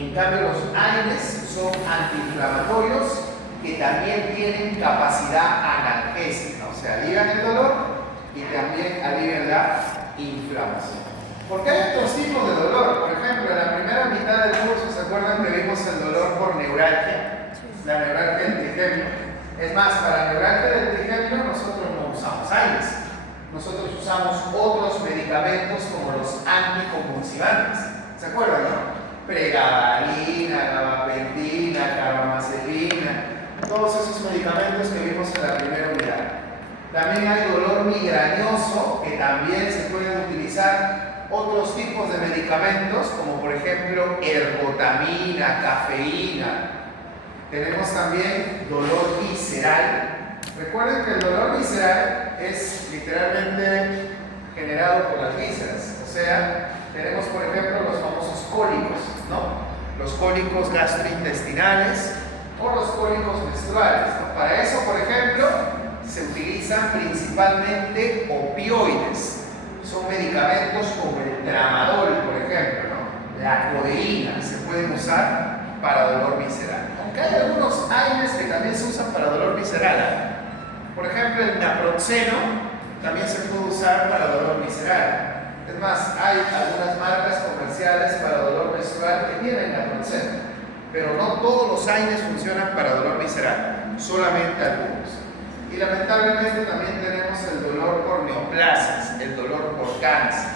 En cambio, los AINES son antiinflamatorios que también tienen capacidad analgésica, o sea, alivian el dolor y también alivian la inflamación. Porque hay otros tipos de dolor. Por ejemplo, en la primera mitad del curso, ¿se acuerdan que vimos el dolor por neuralgia? La neuralgia del trigemio. Es más, para la neuralgia del trigemio nosotros no usamos AINES. Nosotros usamos otros medicamentos como los anticonvulsivantes. ¿Se acuerdan, no? Pregabalina, gabapentina, carbamazepina, todos esos medicamentos que vimos en la primera unidad. También hay dolor migrañoso, que también se pueden utilizar otros tipos de medicamentos, como por ejemplo ergotamina, cafeína. Tenemos también dolor visceral. Recuerden que el dolor visceral es literalmente generado por las vísceras. O sea, tenemos por ejemplo los famosos cólicos, ¿no? Los cólicos gastrointestinales o los cólicos menstruales, ¿no? Para eso, por ejemplo, se utilizan principalmente opioides. Son medicamentos como el tramadol, por ejemplo, ¿no? La codeína se pueden usar para dolor visceral. Aunque hay algunos AINES que también se usan para dolor visceral. Por ejemplo, el naproxeno también se puede usar para dolor visceral. Es más, hay algunas marcas comerciales para dolor menstrual que tienen naproxeno, pero no todos los AINES funcionan para dolor visceral, solamente algunos. Y lamentablemente también tenemos el dolor por neoplasias, el dolor por cáncer.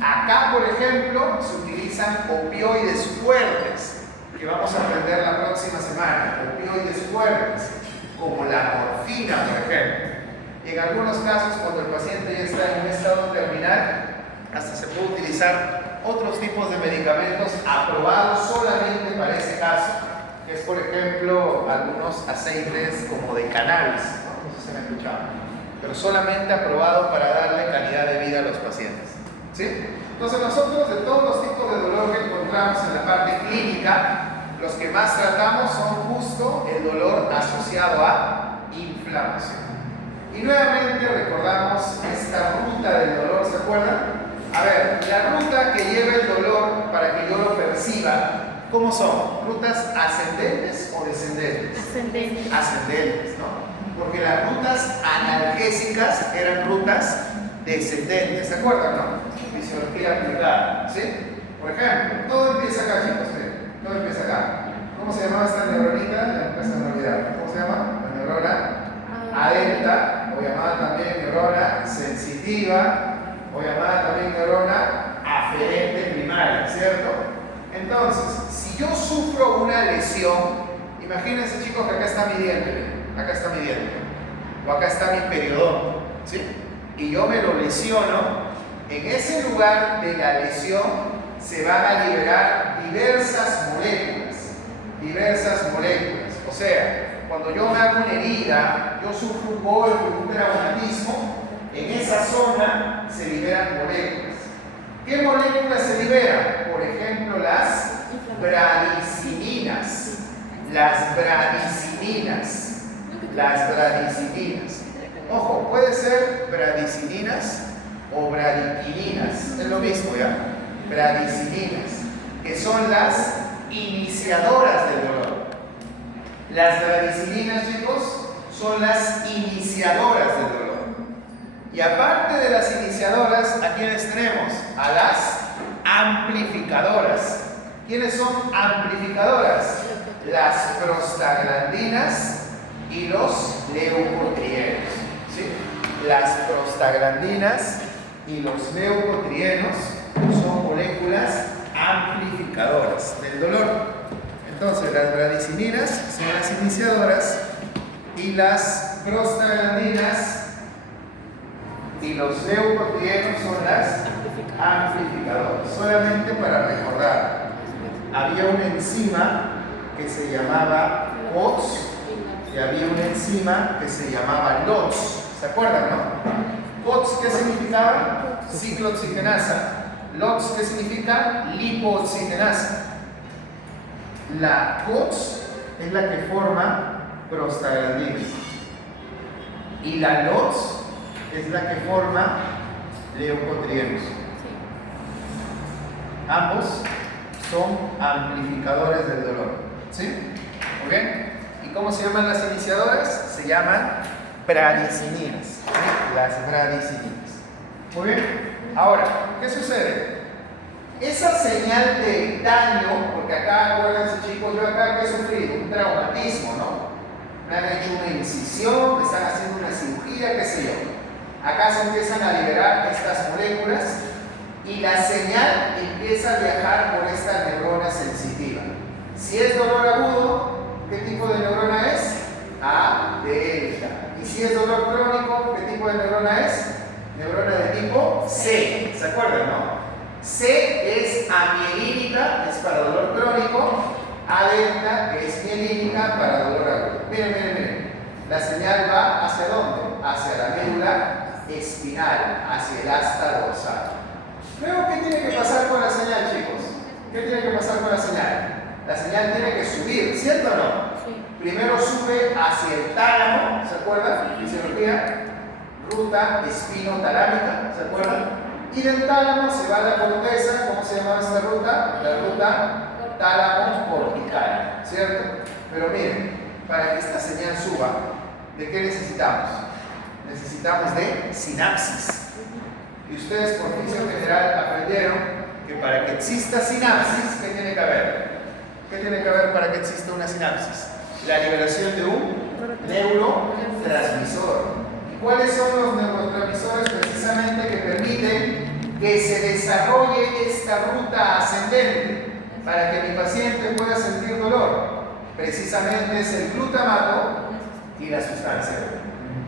Acá, por ejemplo, se utilizan opioides fuertes, que vamos a aprender la próxima semana. Opioides fuertes, como la morfina, por ejemplo. Y en algunos casos, cuando el paciente ya está en un estado terminal, hasta se puede utilizar otros tipos de medicamentos aprobados solamente para ese caso, que es, por ejemplo, algunos aceites como de cannabis, ¿no? No sé si me han escuchado, pero solamente aprobado para darle calidad de vida a los pacientes, ¿sí? Entonces nosotros, de todos los tipos de dolor que encontramos en la parte clínica, los que más tratamos son justo el dolor asociado a inflamación. Y nuevamente recordamos esta ruta del dolor, ¿se acuerdan? A ver, la ruta que lleva el dolor para que yo lo perciba, ¿cómo son? ¿Rutas ascendentes o descendentes? Ascendentes. Ascendentes, ¿no? Porque las rutas analgésicas eran rutas descendentes, ¿se acuerdan, no? Fisiología aplicada, ¿sí? Por ejemplo, todo empieza acá, chicos, miren, todo empieza acá. ¿Cómo se llamaba esta neuronita? Ya empiezan a olvidar. ¿Cómo se llama? La neurona adenta, o llamada también neurona sensitiva, o llamada también neurona aferente primaria, ¿cierto? Entonces, si yo sufro una lesión, imagínense, chicos, que acá está mi diente, acá está mi diente, o acá está mi periodonto, ¿sí? Y yo me lo lesiono, en ese lugar de la lesión se van a liberar diversas moléculas. O sea, cuando yo me hago una herida, yo sufro un golpe, un traumatismo, en esa zona se liberan moléculas. ¿Qué moléculas se liberan? Por ejemplo, las bradicininas. Las bradicininas. Ojo, puede ser bradicininas o bradiquininas. Es lo mismo, ¿ya? Bradicininas, que son las iniciadoras del dolor. Las bradicininas, chicos, son las iniciadoras del dolor. Y aparte de las iniciadoras, ¿a quiénes tenemos? A las amplificadoras. ¿Quiénes son amplificadoras? Las prostaglandinas y los leucotrienos, ¿sí? Las prostaglandinas y los leucotrienos son moléculas amplificadoras del dolor. Entonces, las bradicininas son las iniciadoras y las prostaglandinas y los leucotrienos son las amplificadoras. Solamente para recordar, había una enzima que se llamaba COX y había una enzima que se llamaba LOX. ¿Se acuerdan, no? COX, ¿qué significaba? Ciclooxigenasa. LOX, ¿qué significa? Lipooxigenasa. La COX es la que forma prostaglandinas y la LOX es la que forma leucotrienos. Ambos son amplificadores del dolor. ¿Sí? ¿Ok? ¿Y cómo se llaman las iniciadoras? Se llaman bradicininas. ¿Sí? Las bradicininas. Muy bien. Ahora, ¿qué sucede? Esa señal de daño, porque acá, acuérdense chicos, yo acá que he sufrido un traumatismo, ¿no? Me han hecho una incisión, me están haciendo una cirugía, qué sé yo. Acá se empiezan a liberar estas moléculas y la señal empieza a viajar por esta neurona sensitiva. Si es dolor agudo, ¿qué tipo de neurona es? A delta. Y si es dolor crónico, ¿qué tipo de neurona es? Neurona de tipo C. ¿Se acuerdan, no? C es amielínica, es para dolor crónico. A delta, que es mielínica, para dolor agudo. Miren, miren, miren. La señal va ¿hacia dónde? Hacia la médula espinal, hacia el asta dorsal. Luego, ¿qué tiene que pasar con la señal, chicos? ¿Qué tiene que pasar con la señal? La señal tiene que subir, ¿cierto o no? Sí. Primero sube hacia el tálamo, ¿se acuerdan? Fisiología, ruta espinotalámica, ¿se acuerdan? Y del tálamo se va a la corteza. ¿Cómo se llama esta ruta? La ruta tálamo cortical, ¿cierto? Pero miren, para que esta señal suba, ¿de qué necesitamos? Necesitamos de sinapsis. Y ustedes por física general aprendieron que para que exista sinapsis, ¿qué tiene que haber? ¿Qué tiene que haber para que exista una sinapsis? La liberación de un neurotransmisor. ¿Y cuáles son los neurotransmisores precisamente que permiten que se desarrolle esta ruta ascendente para que mi paciente pueda sentir dolor? Precisamente es el glutamato y la sustancia.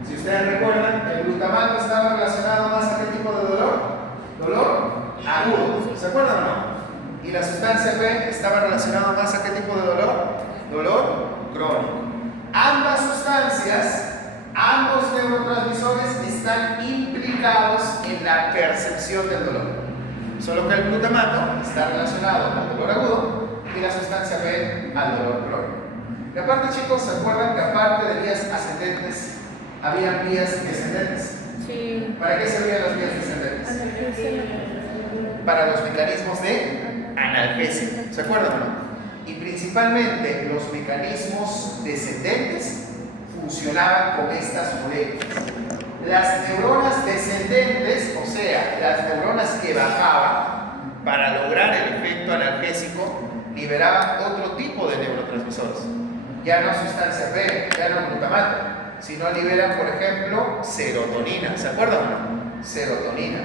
Si ustedes recuerdan, el glutamato estaba relacionado más a qué tipo de dolor? Dolor agudo. ¿Se acuerdan o no? Y la sustancia P estaba relacionada más a qué tipo de dolor? Dolor crónico. Ambas sustancias, ambos neurotransmisores están implicados en la percepción del dolor. Solo que el glutamato está relacionado al dolor agudo y la sustancia P al dolor crónico. Y aparte, chicos, ¿se acuerdan que aparte de vías ascendentes, habían vías descendentes? Sí. ¿Para qué servían las vías descendentes? Para los mecanismos de analgesia. ¿Se acuerdan o no? Y principalmente los mecanismos descendentes funcionaban con estas moléculas. Las neuronas descendentes, o sea, las neuronas que bajaban para lograr el efecto analgésico, liberaban otro tipo de neurotransmisores. Ya no sustancia P, ya no glutamato, sino liberan, por ejemplo, serotonina. ¿Se acuerdan o no? Serotonina.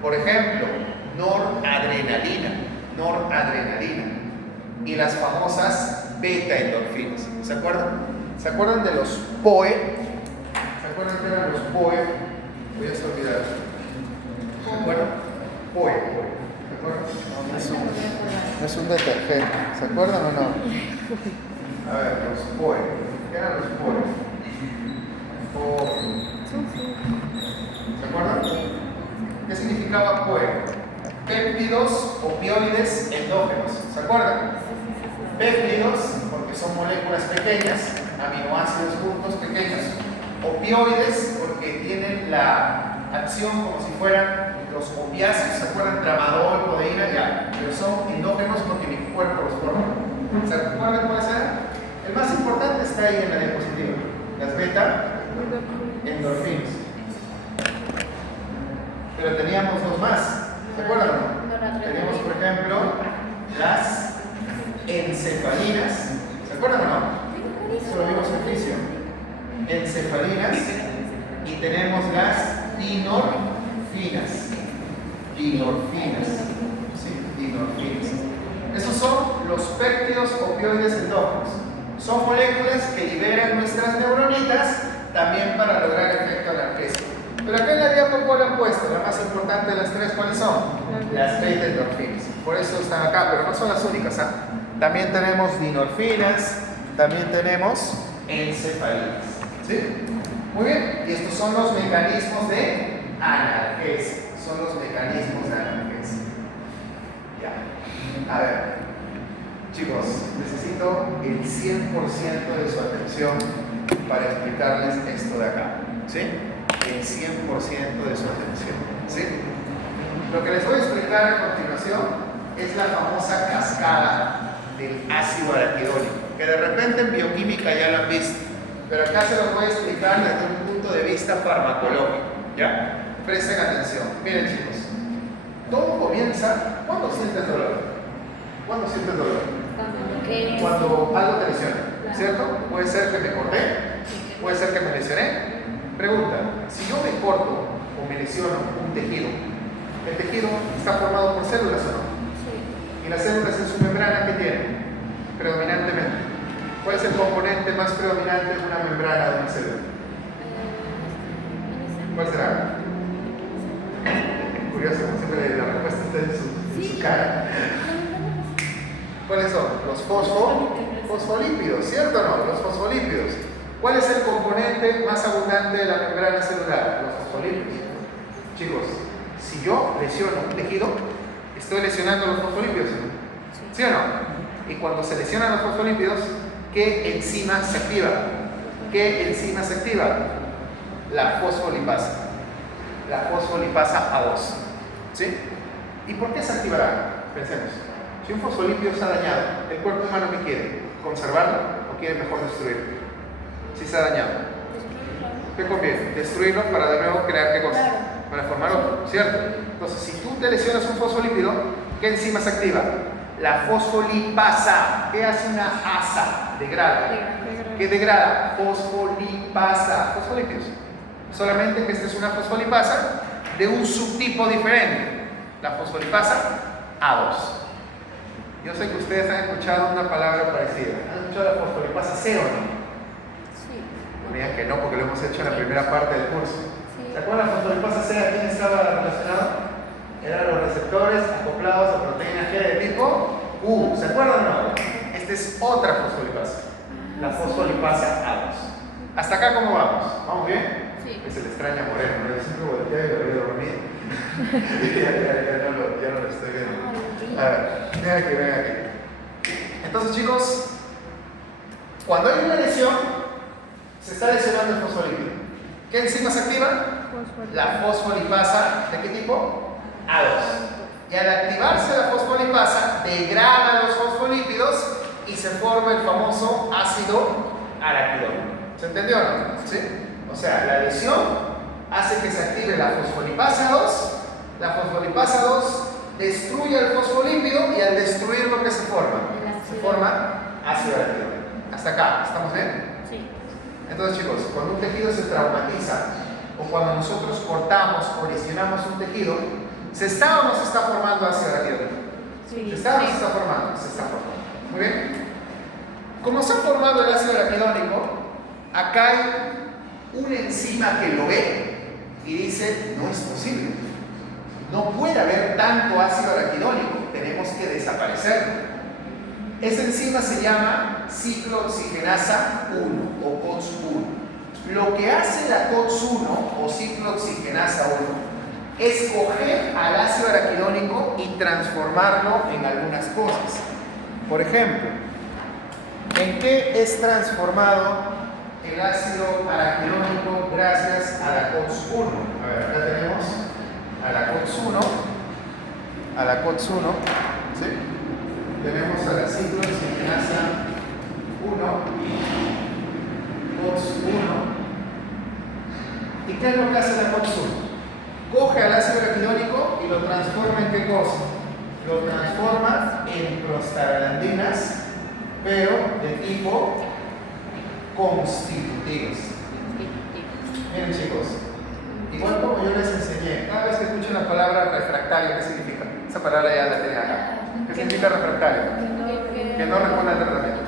Por ejemplo, noradrenalina. Y las famosas beta-endorfinas. ¿Se acuerdan? ¿Se acuerdan de los POE? ¿Se acuerdan que eran los POE? Voy a olvidar. ¿Se acuerdan? POE. ¿Se acuerdan? No es un detergente. ¿Se acuerdan o no? A ver, los POE. ¿Qué eran los POE? ¿Se acuerdan? ¿Qué significaba POE? Péptidos opioides endógenos. ¿Se acuerdan? Péptidos, porque son moléculas pequeñas, aminoácidos juntos pequeños. Opioides, porque tienen la acción como si fueran los opiáceos. ¿Se acuerdan? Tramadol, codeína, ya. Pero son endógenos porque mi cuerpo los forma. ¿Se acuerdan cuál era? El más importante está ahí en la diapositiva. Las beta endorfinas. Pero teníamos dos más. ¿Se acuerdan o no? Teníamos, por ejemplo, las encefalinas. ¿Se acuerdan o no? Eso lo vimos en fisio. Encefalinas. Y tenemos las dinorfinas. ¿Sí? Dinorfinas. Esos son los péptidos opioides endógenos. Son moléculas que liberan nuestras neuronitas también para lograr efecto analgésico. Pero acá en la diapositiva, ¿cuál han puesto? La más importante de las tres, ¿cuáles son? Las beta-endorfinas. Por eso están acá, pero no son las únicas. ¿Ah? También tenemos dinorfinas, también tenemos encefalinas. ¿Sí? Muy bien. Y estos son los mecanismos de analgesia. Son los mecanismos de analgesia. Ya. A ver, chicos, necesito el 100% de su atención para explicarles esto de acá. ¿Sí? El 100% de su atención. ¿Sí? Lo que les voy a explicar a continuación es la famosa cascada del ácido araquidónico, que de repente en bioquímica ya lo han visto, pero acá se los voy a explicar desde un punto de vista farmacológico, ¿ya? Presten atención. Miren chicos, todo comienza, ¿cuándo sientes dolor? ¿Cuándo sientes dolor? Cuando algo te lesiona, ¿cierto? Puede ser que me corté, puede ser que me lesioné. Pregunta, si yo me corto o me lesiono un tejido, ¿el tejido está formado por células o no? Sí. Y las células en su membrana, ¿qué tienen? Predominantemente. ¿Cuál es el componente más predominante de una membrana de una célula? ¿Cuál será? Curioso, como siempre la respuesta está en su cara. ¿Cuáles son? Los fosfolípidos, ¿cierto o no? Los fosfolípidos. ¿Cuál es el componente más abundante de la membrana celular? Los fosfolípidos. Chicos, si yo lesiono un tejido, estoy lesionando los fosfolípidos, ¿sí o no? Y cuando se lesionan los fosfolípidos, ¿qué enzima se activa? ¿Qué enzima se activa? La fosfolipasa. La fosfolipasa A2. ¿Sí? ¿Y por qué se activará? Pensemos. Si un fosfolípido está dañado, ¿el cuerpo humano qué quiere? ¿Conservarlo o quiere mejor destruirlo? Si está dañado, ¿qué conviene? Destruirlo para de nuevo crear ¿qué cosa? Para formar otro, ¿cierto? Entonces, si tú te lesionas un fosfolípido, ¿qué enzima se activa? La fosfolipasa. ¿Qué hace una asa? Degrada. ¿Qué degrada? Fosfolipasa. Fosfolípidos. Solamente que esta es una fosfolipasa de un subtipo diferente. La fosfolipasa A2. Yo sé que ustedes han escuchado una palabra parecida. ¿Han escuchado la fosfolipasa C o no? Sí. No digan que no, porque lo hemos hecho en la primera parte del curso. Sí. ¿Se acuerdan la fosfolipasa C? ¿A quién estaba relacionado? Eran los receptores acoplados a proteína G de tipo U. ¿Se acuerdan o no? Esta es otra fosfolipasa. La fosfolipasa A2. ¿Hasta acá cómo vamos? ¿Vamos bien? Sí. Que se le extraña Moreno, ¿no? Yo siempre volteé y lo veo dormir. ya no lo estoy viendo. A ver, ven aquí. Entonces, chicos, cuando hay una lesión, se está lesionando el fosfolípido. ¿Qué enzima se activa? La fosfolipasa. ¿De qué tipo? A2. Y al activarse la fosfolipasa, degrada los fosfolípidos y se forma el famoso ácido araquidónico. ¿Se entendió o no? ¿Sí? O sea, la lesión hace que se active la fosfolipasa 2. La fosfolipasa 2 destruye el fosfolípido y al destruirlo, ¿qué se forma? Se forma ácido araquidónico. ¿Hasta acá? ¿Estamos bien? Sí. Entonces, chicos, cuando un tejido se traumatiza o cuando nosotros cortamos o lesionamos un tejido, ¿se está o no se está formando ácido araquidónico? Sí. ¿Se está o no se está formando? Se está formando. Muy bien. Como se ha formado el ácido araquidónico, acá hay una enzima que lo ve y dice, no es posible. No puede haber tanto ácido araquidónico, tenemos que desaparecerlo. Esa enzima se llama ciclooxigenasa 1 o COX-1. Lo que hace la COX-1 o ciclooxigenasa 1 es coger al ácido araquidónico y transformarlo en algunas cosas. Por ejemplo, ¿en qué es transformado el ácido araquidónico gracias a la COX-1? A ver, acá tenemos a la COX-1, ¿sí? Tenemos a la ciclooxigenasa 1, COX-1. ¿Y qué es lo que hace la COX-1? Coge al ácido araquidónico y lo transforma en ¿qué cosa? Lo transforma en prostaglandinas, pero de tipo constitutivas. Miren chicos, igual como yo les enseñé, cada vez que escuchen la palabra refractario, ¿qué significa? Esa palabra ya la tenía acá. ¿Qué significa refractario? Que no responde al tratamiento.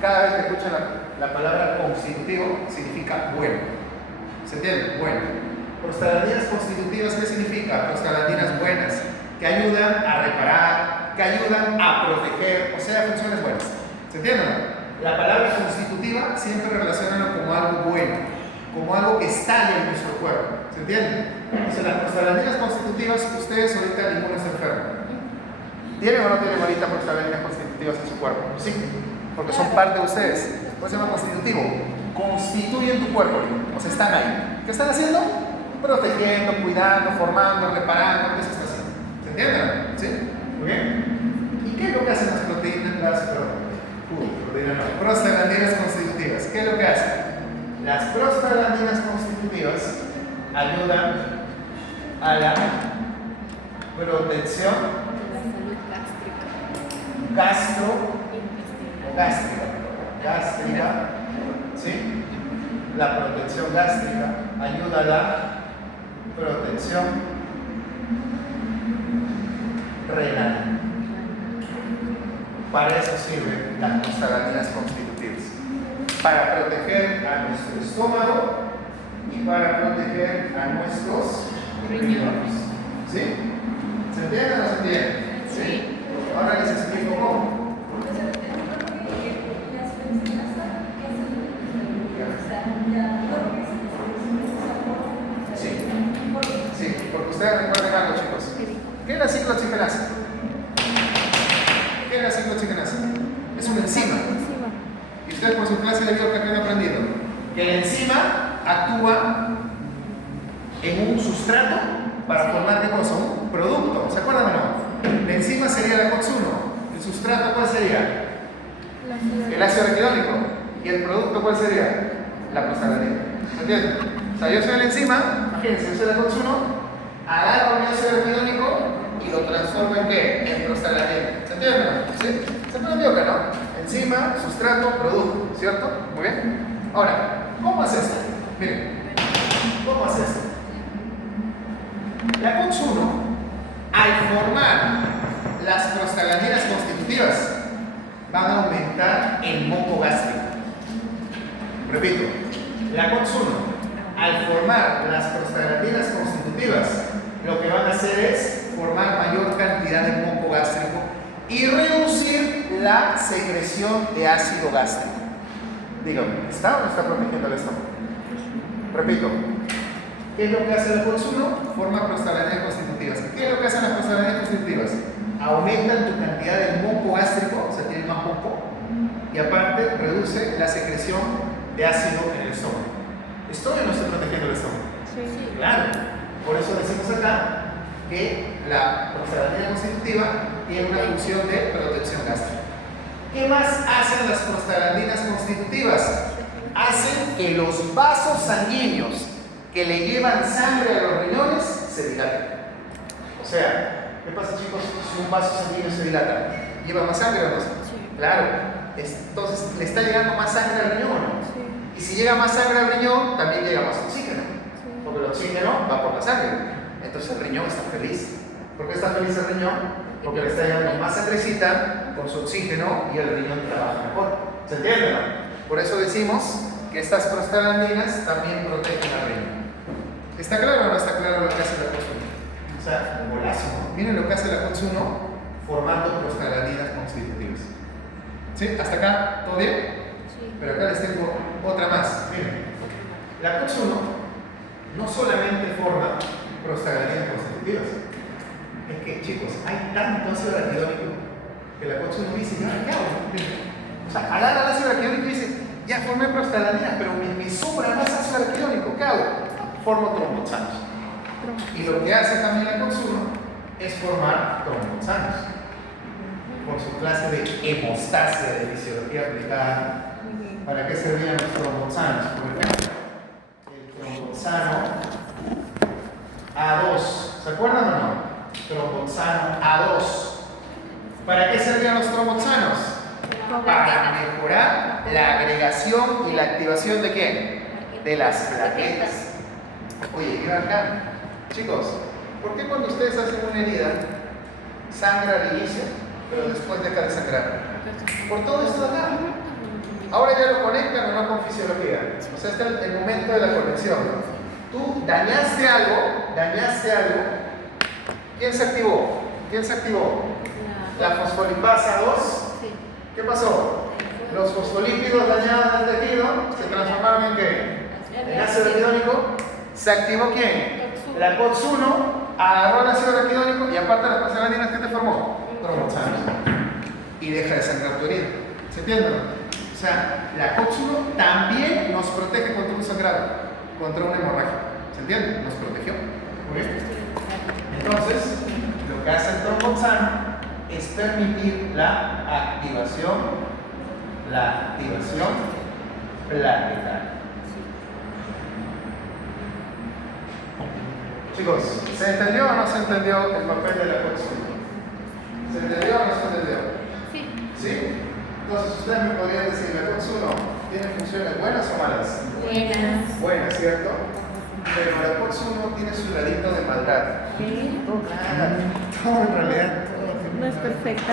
Cada vez que escuchen la palabra constitutivo, significa bueno. ¿Se entiende? Bueno. Prostaglandinas constitutivas, ¿qué significa? Prostaglandinas buenas, que ayudan a reparar, que ayudan a proteger, o sea, funciones buenas. ¿Se entiende? La palabra constitutiva siempre relaciona como algo bueno, como algo que estalla en nuestro cuerpo. ¿Se entiende? Entonces, las prostaglandinas constitutivas, ustedes ahorita ninguno está enfermo. ¿Tienen o no tienen ahorita prostaglandinas constitutivas en su cuerpo? Sí, porque son parte de ustedes. ¿Cómo se llama constitutivo? Constituyen tu cuerpo, o sea, están ahí. ¿Qué están haciendo? Protegiendo, cuidando, formando, reparando. ¿Qué se está haciendo? ¿Se entiende? ¿Sí? Muy bien. ¿Qué es lo que hacen las prostaglandinas constitutivas? ¿Qué es lo que hacen? Las prostaglandinas constitutivas ayudan a la protección gástrica, ¿sí? La protección gástrica ayuda a la protección renal. Para eso sirven las prostaglandinas constitutivas, para proteger a nuestro estómago y para proteger a nuestros riñones. ¿Sí? ¿Se entiende o no se entiende? Sí. Ahora les explico cómo. Sí, porque ustedes recuerden algo, chicos. ¿Qué es la ciclooxigenasa? ¿Qué es la ciclooxigenasa? Es una enzima. Y ustedes por su clase de biología que han aprendido que la enzima actúa en un sustrato para formar ¿qué cosa? Un producto. ¿Se acuerdan o no? La enzima sería la COX-1. ¿El sustrato cuál sería? El ácido araquidónico. ¿Y el producto cuál sería? La prostaglandina. ¿Se entiende? O sea, yo soy la enzima, imagínense, yo soy la COX-1, agarro mi ácido araquidónico y lo transformo en ¿qué? En prostaglandina. ¿Se entiende? ¿Sí? ¿Se aprendió acá, no? Enzima, sustrato, producto. ¿Cierto? Muy bien. Ahora, ¿cómo hace esto? Miren, ¿cómo hace esto? La COX-1, al formar las prostaglandinas constitutivas, van a aumentar el moco gástrico. Repito, la COX-1, al formar las prostaglandinas constitutivas, lo que van a hacer es formar mayor cantidad de moco gástrico y reducir la secreción de ácido gástrico. Dígame, ¿está o no está protegiendo el estómago? Repito, ¿qué es lo que hace la COX-1? Forma prostaglandinas constitutivas. ¿Qué es lo que hacen las prostaglandinas constitutivas? Aumentan tu cantidad de moco gástrico, o sea, tienes más moco, y aparte reduce la secreción de ácido en el estómago. ¿Estoy o no estoy protegiendo el estómago? Sí. Claro. Por eso decimos acá que la prostaglandina constitutiva tiene una función de protección gástrica. ¿Qué más hacen las prostaglandinas constitutivas? Hacen que los vasos sanguíneos que le llevan sangre a los riñones se dilaten. O sea, ¿qué pasa, chicos, si un vaso sanguíneo se dilata? ¿Lleva más sangre o no? Sí. Claro. Entonces, ¿le está llegando más sangre al riñón o no? Sí. Y si llega más sangre al riñón, también llega más oxígeno. Sí. Porque el oxígeno va por la sangre. Entonces el riñón está feliz. ¿Por qué está feliz el riñón? Porque le está llegando más sangrecita con su oxígeno y el riñón trabaja mejor. ¿Se entiende, no? Por eso decimos que estas prostaglandinas también protegen al riñón. ¿Está claro o no está claro lo que hace la COX-1? O sea, golazo, ¿no? Miren lo que hace la COX-1 formando prostaglandinas constitutivas. ¿Sí? ¿Hasta acá? ¿Todo bien? Sí. Pero acá les tengo otra más. Miren, la COX-1 no solamente forma prostaglandinas constitutivas. Es que, chicos, hay tanto ácido araquidónico que la COX-1 dice, ¿y ahora qué hago? O sea, agarra el ácido araquidónico y dice, ya formé prostaglandinas, pero me sobra más ácido araquidónico, ¿qué hago? Formo tromboxanos. Y lo que hace también la COX-1 es formar tromboxanos. Por su clase de hemostasia de fisiología aplicada. ¿Para qué servían los tromboxanos? Por ejemplo, el tromboxano A2. ¿Se acuerdan o no? Tromboxano A2. ¿Para qué servían los tromboxanos? Para mejorar la agregación y la activación de ¿qué? De las plaquetas. Oye, mira acá. Chicos, ¿por qué cuando ustedes hacen una herida sangra al inicio, pero después deja de sangrar? Por todo esto de acá. Ahora ya lo conectan o no con fisiología. O sea, está el momento de la conexión. Tú dañaste algo. ¿Quién se activó? La fosfolipasa 2. ¿Qué pasó? Los fosfolípidos dañados del tejido se transformaron en ¿qué? En ácido araquidónico. ¿Se activó quién? La COX-1 agarró el ácido araquidónico y aparte de las prostaglandinas, ¿qué te formó? Tromboxanos. Y deja de sangrar tu herida. ¿Se entiende? O sea, la COX-1 también nos protege contra un sangrado, contra una hemorragia. ¿Se entiende? Nos protegió. Muy bien. Entonces, lo que hace el tromboxano es permitir la activación plaquetaria. Chicos, ¿se entendió o no se entendió el papel de la COX 1? ¿Se entendió o no se entendió? Sí. ¿Sí? Entonces, ustedes me podrían decir, ¿la COX 1 tiene funciones buenas o malas? Buenas. Buenas, ¿cierto? Pero la COX 1 tiene su ladito de maldad. Sí. Todo en realidad. No es perfecta.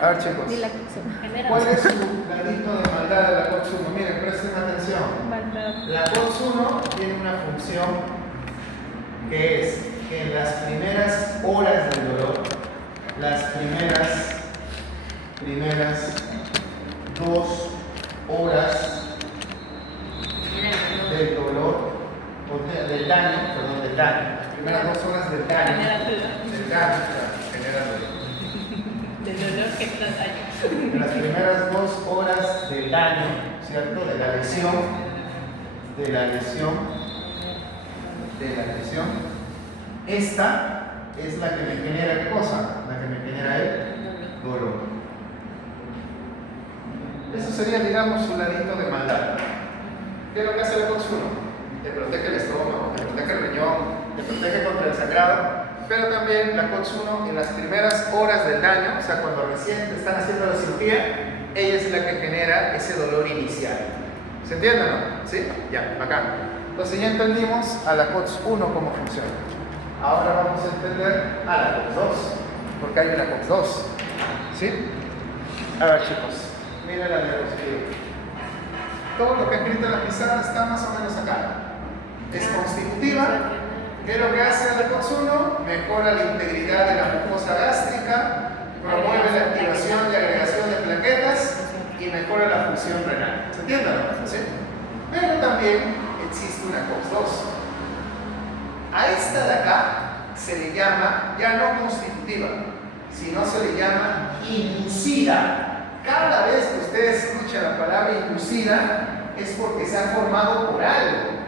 A ver, chicos. Ni la cosa. ¿Cuál es su ladito de maldad de la COX 1? Miren, presten atención. Maldad. La COX 1 tiene una función que es que en las primeras horas del dolor, las primeras 2 horas del dolor, o del daño, las primeras 2 horas del daño, genera dolor. Del dolor que nos daño. En las primeras 2 horas del daño, ¿cierto? De la lesión, esta es la que me genera, ¿qué cosa? La que me genera el dolor. Eso sería, digamos, un ladito de maldad. ¿Qué es lo que hace la COX 1? Te protege el estómago, te protege el riñón, te protege contra el sangrado, pero también la COX 1 en las primeras horas del daño, o sea, cuando recién te están haciendo la cirugía, ella es la que genera ese dolor inicial. ¿Se entiende o no? ¿Sí? Ya, bacán. Entonces ya entendimos a la COX 1 cómo funciona. Ahora vamos a entender a la COX 2, porque hay una COX 2. ¿Sí? A ver, chicos, miren la diapositiva. Todo lo que he escrito en la pizarra está más o menos acá. Es constitutiva. ¿Qué es lo que hace la COX 1? Mejora la integridad de la mucosa gástrica, promueve la activación y agregación de plaquetas y mejora la función renal. ¿Se entiende? ¿Sí? Pero también existe una COX 2. A esta de acá se le llama, ya no constitutiva, sino se le llama inducida. Cada vez que ustedes escuchan la palabra inducida es porque se ha formado por algo.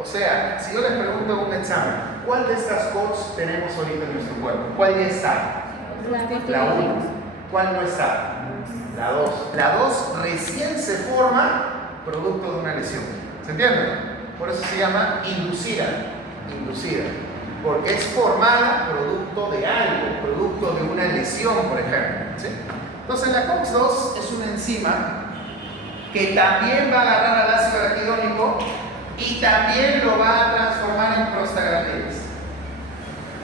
O sea, si yo les pregunto en un examen, ¿cuál de estas COX tenemos ahorita en nuestro cuerpo? ¿Cuál ya está? La 1. ¿Cuál no está? La 2. La 2 recién se forma producto de una lesión. ¿Se entiende? Por eso se llama inducida. Porque es formada producto de algo, producto de una lesión, por ejemplo. ¿Sí? Entonces la COX 2 es una enzima que también va a agarrar al ácido araquidónico y también lo va a transformar en prostaglandinas.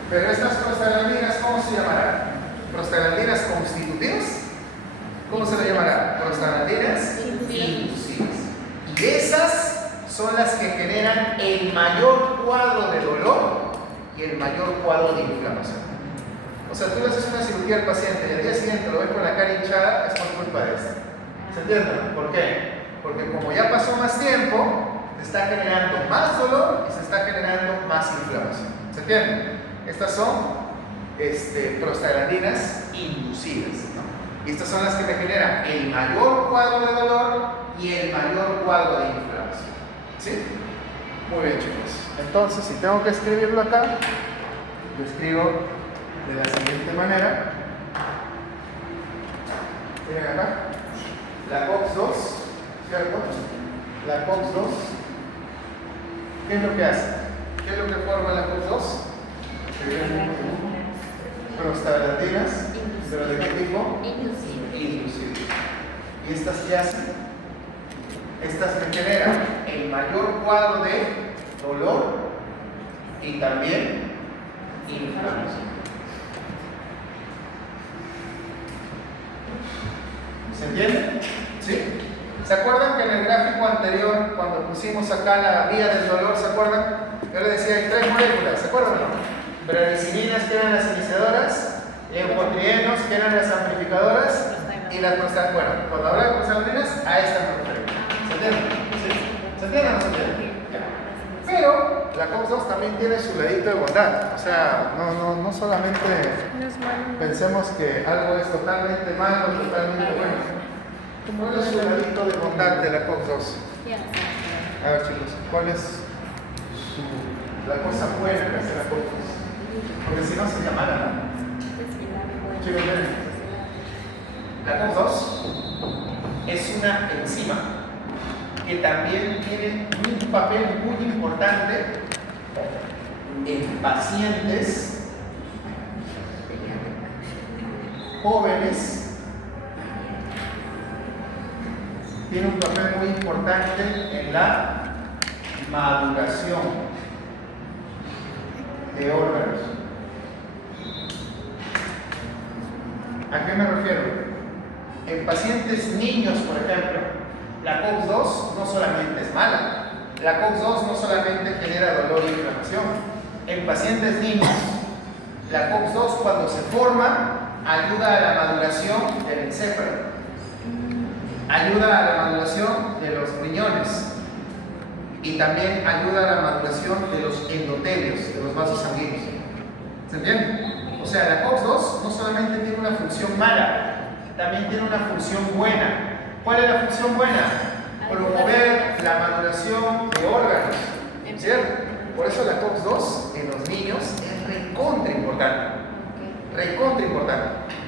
Pero estas prostaglandinas, ¿cómo se llamarán? ¿Prostaglandinas constitutivas? ¿Cómo se le llamará? Prostaglandinas inducivas. Y esas son las que generan el mayor cuadro de dolor y el mayor cuadro de inflamación. O sea, tú le haces una cirugía al paciente y al día siguiente lo ves con la cara hinchada, es por culpa de esto. ¿Se entiende? ¿Por qué? Porque como ya pasó más tiempo, se está generando más dolor y se está generando más inflamación. ¿Se entiende? Estas son prostaglandinas inducidas, ¿no? Y estas son las que me generan el mayor cuadro de dolor y el mayor cuadro de inflamación. ¿Sí? Muy bien, chicos. Entonces, si tengo que escribirlo acá, lo escribo de la siguiente manera. Miren acá. La COX 2, ¿cierto? La COX 2. ¿Qué es lo que hace? ¿Qué es lo que forma la COX 2? Prostaglandinas, pero ¿de qué tipo? Inducidas. ¿Y estas qué hacen? Estas me generan el mayor cuadro de dolor y también inflamación. ¿Se entiende? ¿Sí? ¿Se acuerdan que en el gráfico anterior, cuando pusimos acá la vía del dolor, ¿se acuerdan? Yo les decía, hay 3 moléculas, ¿se acuerdan o no? Bradicininas, que eran las iniciadoras, leucotrienos, que eran las amplificadoras, y las prostaglandinas. Bueno, cuando hablo de prostaglandinas, a esta me refiero. ¿Se entiende? ¿Sí? ¿Se entiende o no se entiende? Pero la COX 2 también tiene su ladito de bondad. O sea, no solamente pensemos que algo es totalmente malo, totalmente bueno. ¿Cuál es su ladito de bondad de la COX 2? A ver, chicos, ¿cuál es la cosa buena que hace la COX 2? Porque si no sería mala, ¿no? Chicos, miren. La COX-2 es una enzima que también tiene un papel muy importante en pacientes jóvenes. Tiene un papel muy importante en la maduración de órganos. ¿A qué me refiero? En pacientes niños, por ejemplo, la COX-2 no solamente es mala, la COX-2 no solamente genera dolor e inflamación. En pacientes niños, la COX-2 cuando se forma ayuda a la maduración del encéfalo, ayuda a la maduración de los riñones y también ayuda a la maduración de los endotelios, de los vasos sanguíneos. ¿Se entiende? O sea, la COX-2 no solamente tiene una función mala, también tiene una función buena. ¿Cuál es la función buena? Promover la maduración de órganos, ¿cierto? Por eso la COX-2 en los niños es recontra importante,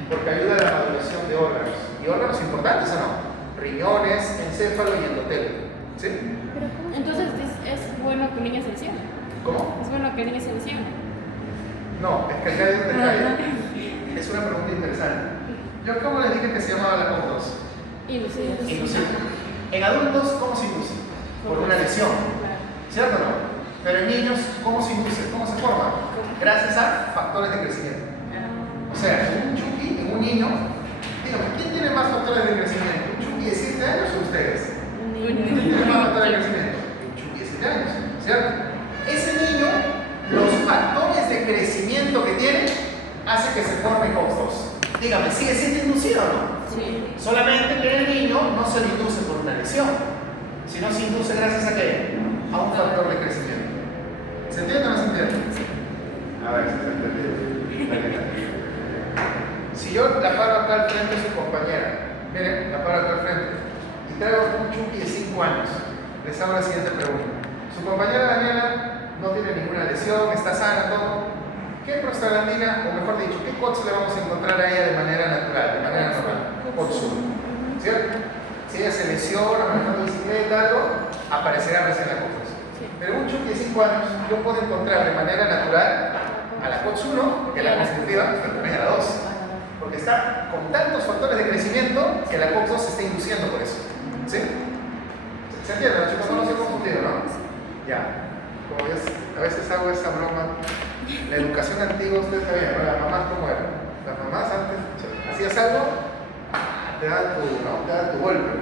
porque ayuda a la maduración de órganos. ¿Y órganos importantes o no? Riñones, encéfalo y endotelio. ¿Sí? Entonces es bueno que un niño se lesione. ¿Cómo? Es bueno que el niño se lesione. No, es que acá hay un detalle. Es una pregunta interesante. ¿Yo cómo les dije que se llamaba la COX-2? Inducir. En adultos, ¿cómo se induce? Por una lesión. ¿Cierto o no? Pero en niños, ¿cómo se induce? ¿Cómo se forma? Gracias a factores de crecimiento. O sea, en un chuki, en un niño, dígame, ¿quién tiene más factores de crecimiento? ¿Un chuki de 7 años o ustedes? ¿Quién tiene más factores de crecimiento? Un chuki de 7 años, ¿cierto? Ese niño, los factores de crecimiento que tiene, hace que se forme COX-2. Dígame, ¿sigue siendo inducido o no? Sí. Solamente que el niño no se lo induce por una lesión, sino se induce gracias a qué? A un factor de crecimiento. ¿Se entiende o no se entiende? A ver si se entiende. Si yo la paro acá al frente de su compañera, miren, la paro acá al frente, y traigo un chuki de 5 años, les hago la siguiente pregunta. Su compañera Daniela no tiene ninguna lesión, está sana, todo. ¿Qué prostaglandina, o mejor dicho, qué COX le vamos a encontrar a ella de manera natural, de manera normal? COX-1, ¿cierto? Si ella se lesiona manejando bicicleta, algo, aparecerá recién la COX-2. Pero un chuki de 5 años, yo puedo encontrar de manera natural a la COX-1, que es la constitutiva, pero también a la 2. Porque está con tantos factores de crecimiento que la COX-2 se está induciendo por eso. ¿Sí? ¿Se entiende? Los chicos no se han confundido, ¿no? Ya. Como ves, a veces hago esa broma. La educación antigua, ustedes sabían, ¿no? Las mamás, ¿cómo eran? Las mamás antes, hacías algo, te daban tu, ¿no? Te daban tu golpe.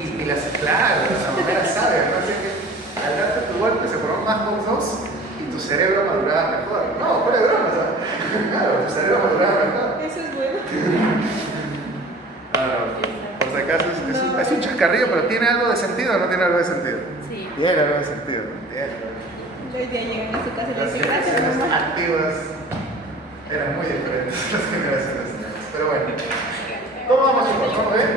Y claro, la mamá era sabia, ¿no? Así que al darte tu golpe se forman más COX-2 y tu cerebro maduraba mejor. No, fuera de broma, ¿sabes? Claro, tu cerebro maduraba mejor. Eso es bueno. Por si acaso es un chascarrillo, pero ¿tiene algo de sentido o no tiene algo de sentido? Sí. Tiene algo de sentido. Tiene. Hoy día llegan a su casa y Las les dicen gracias, generaciones mamá. antiguas eran muy diferentes a las generaciones nuevas. Pero bueno, ¿cómo vamos, chicos? ¿Vamos bien?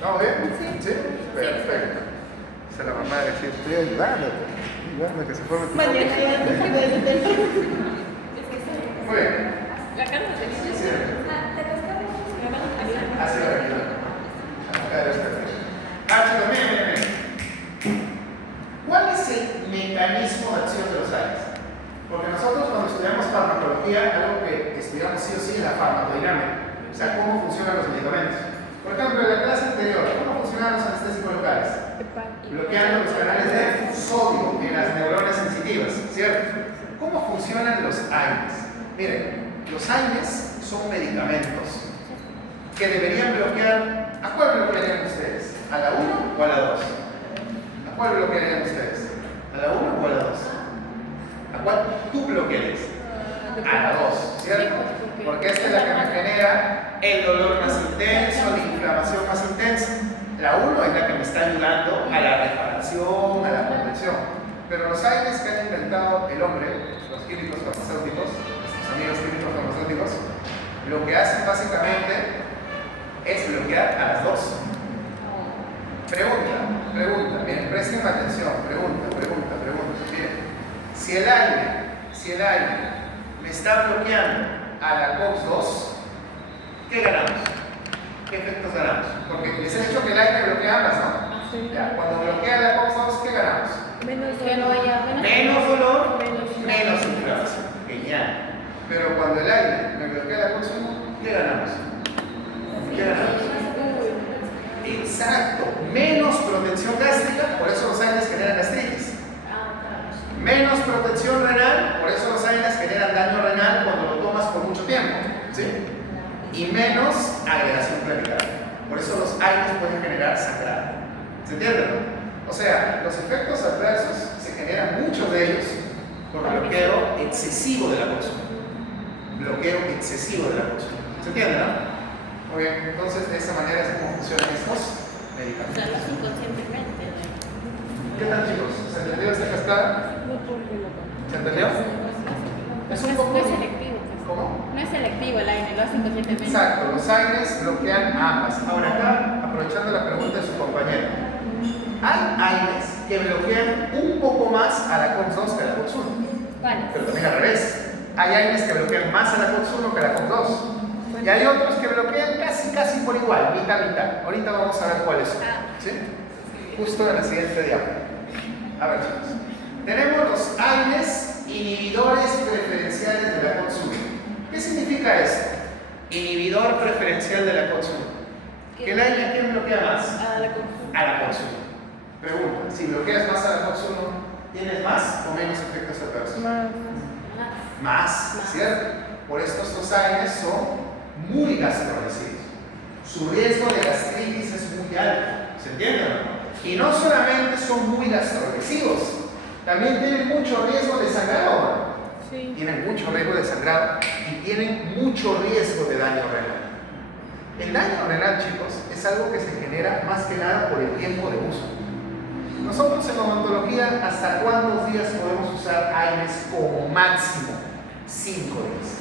¿Vamos bien? Sí. Perfecto. Esa es la mamá de decir, estoy ayudándote, que se forme tu Mañana familia. ya te escribo desde el teléfono. Muy bien. La cara de Sí, sí. Así Así va a quedar. Acá debe estar. Chicos, miren. ¿Cuál es el mecanismo de acción de los AINES? Porque nosotros cuando estudiamos farmacología, algo que estudiamos sí o sí es la farmacodinámica, o sea, cómo funcionan los medicamentos. Por ejemplo, en la clase anterior, ¿cómo funcionan los anestésicos locales? Bloqueando los canales de sodio en las neuronas sensitivas, ¿cierto? ¿Cómo funcionan los AINES? Miren, los AINES son medicamentos que deberían bloquear. ¿A cuál bloquearían ustedes? ¿A la 1 o a la 2? ¿A cuál bloquearían ustedes? ¿A la 1 o a la 2? ¿A cuál tú bloquearías? A la 2, ¿cierto? Porque esta es la que me genera el dolor más intenso, la inflamación más intensa. La 1 es la que me está ayudando a la reparación, a la prevención. Pero los AINES que han inventado el hombre, los químicos farmacéuticos, nuestros amigos químicos farmacéuticos, lo que hacen básicamente es bloquear a las 2. Pregunta, miren, presten atención, pregunta. Miren, si el aire está bloqueando a la COX-2, ¿qué ganamos? ¿Qué efectos ganamos? Porque les he dicho que el aire bloquea ambas, ¿no? Sí. Ya, cuando bloquea la COX-2, ¿qué ganamos? Menos que no haya Menos dolor, menos menos inflamación. Genial. Pero cuando el aire me bloquea la COX-1, ¿qué ganamos? ¿Qué ganamos? Exacto. Menos protección gástrica, por eso los AINES generan gastritis. Menos protección renal, por eso los AINES generan daño renal cuando lo tomas por mucho tiempo. ¿Sí? Y menos agregación plaquetaria. Por eso los AINES pueden generar sangrado. ¿Se entiende, no? O sea, los efectos adversos se generan muchos de ellos por bloqueo excesivo de la COX-1. Bloqueo excesivo de la COX-1. ¿Se entiende, no? Muy bien, entonces de esa manera es como funcionan estos medicamentos. inconscientemente. ¿Qué tal, chicos? ¿Se entendió esta cascada? ¿Se entendió? Es un poco... No es selectivo. Pues. ¿Cómo? No es selectivo el AINE, lo hace inconscientemente. Exacto, los AINES bloquean ambas. Ahora acá, aprovechando la pregunta de su compañero, hay AINES que bloquean un poco más a la COX-2 que a la COX-1. Vale. Pero también al revés. Hay AINES que bloquean más a la COX-1 que a la COX-2. Y hay otros que bloquean casi por igual, mitad. Ahorita vamos a ver cuáles son. ¿Sí? Justo en el siguiente diapo. A ver, chicos. Tenemos los AINES inhibidores preferenciales de la COX-1. ¿Qué significa esto? Inhibidor preferencial de la COX-1. ¿Qué AINE a quién bloquea más? A la confusión. A la COX-1. Pregunta, si bloqueas más a la COX-1, ¿tienes más o menos efectos adversos? Más, ¿cierto? Por esto estos AINES son muy gastrolesivos. Su riesgo de gastritis es muy alto, ¿se entiende o no? Y no solamente son muy gastrolesivos, también tienen mucho riesgo de sangrado. Sí. Tienen mucho riesgo de sangrado y tienen mucho riesgo de daño renal. El daño renal, chicos, es algo que se genera más que nada por el tiempo de uso. Nosotros en odontología, ¿hasta cuántos días podemos usar AINES como máximo? 5 días,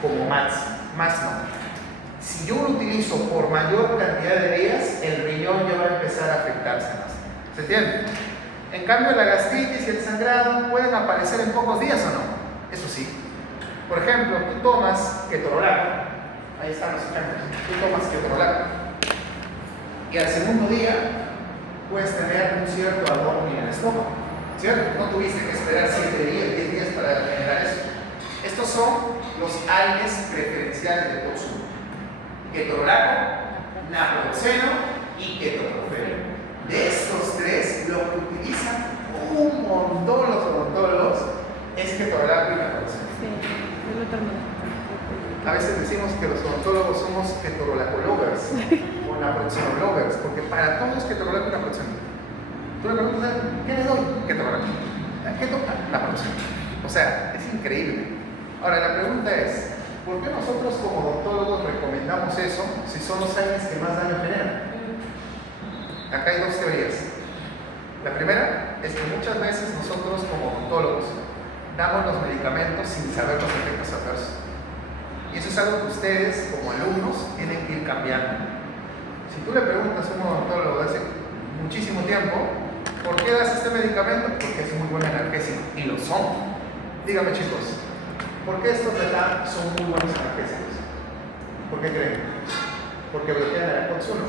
como máximo. Si yo lo utilizo por mayor cantidad de días, el riñón ya va a empezar a afectarse más. ¿Se entiende? En cambio, la gastritis y el sangrado pueden aparecer en pocos días o no. Eso sí. Por ejemplo, tú tomas ketorolaco. Ahí están los ejemplos. Tú tomas ketorolaco. Y al segundo día puedes tener un cierto ardor en el estómago. ¿Cierto? No tuviste que esperar 7 días, 10 días para generar eso. Estos son los AINES preferenciales de COX-1. Ketorolaco, naproxeno y ketoprofeno. De estos tres, lo que utilizan un montón los odontólogos es ketorolaco y naproxeno. Sí, es lo termino. A veces decimos que los odontólogos somos ketorolaco lovers o naproxeno lovers, porque para todos es ketorolaco y naproxeno. Tú le preguntas, ¿qué le doy? Ketorolaco. ¿Qué toca? Naproxeno. O sea, es increíble. Ahora, la pregunta es, ¿por qué nosotros como odontólogos recomendamos eso si son los AINES que más daño generan? Acá hay dos teorías. La primera es que muchas veces nosotros como odontólogos damos los medicamentos sin saber los efectos adversos. Y eso es algo que ustedes como alumnos tienen que ir cambiando. Si tú le preguntas a un odontólogo de hace muchísimo tiempo, ¿por qué das este medicamento? Porque es muy buen analgésico. Y lo son. Dígame, chicos, ¿por qué estos de acá son muy buenos analgésicos? ¿Por qué creen? Porque bloquean a la COX-1,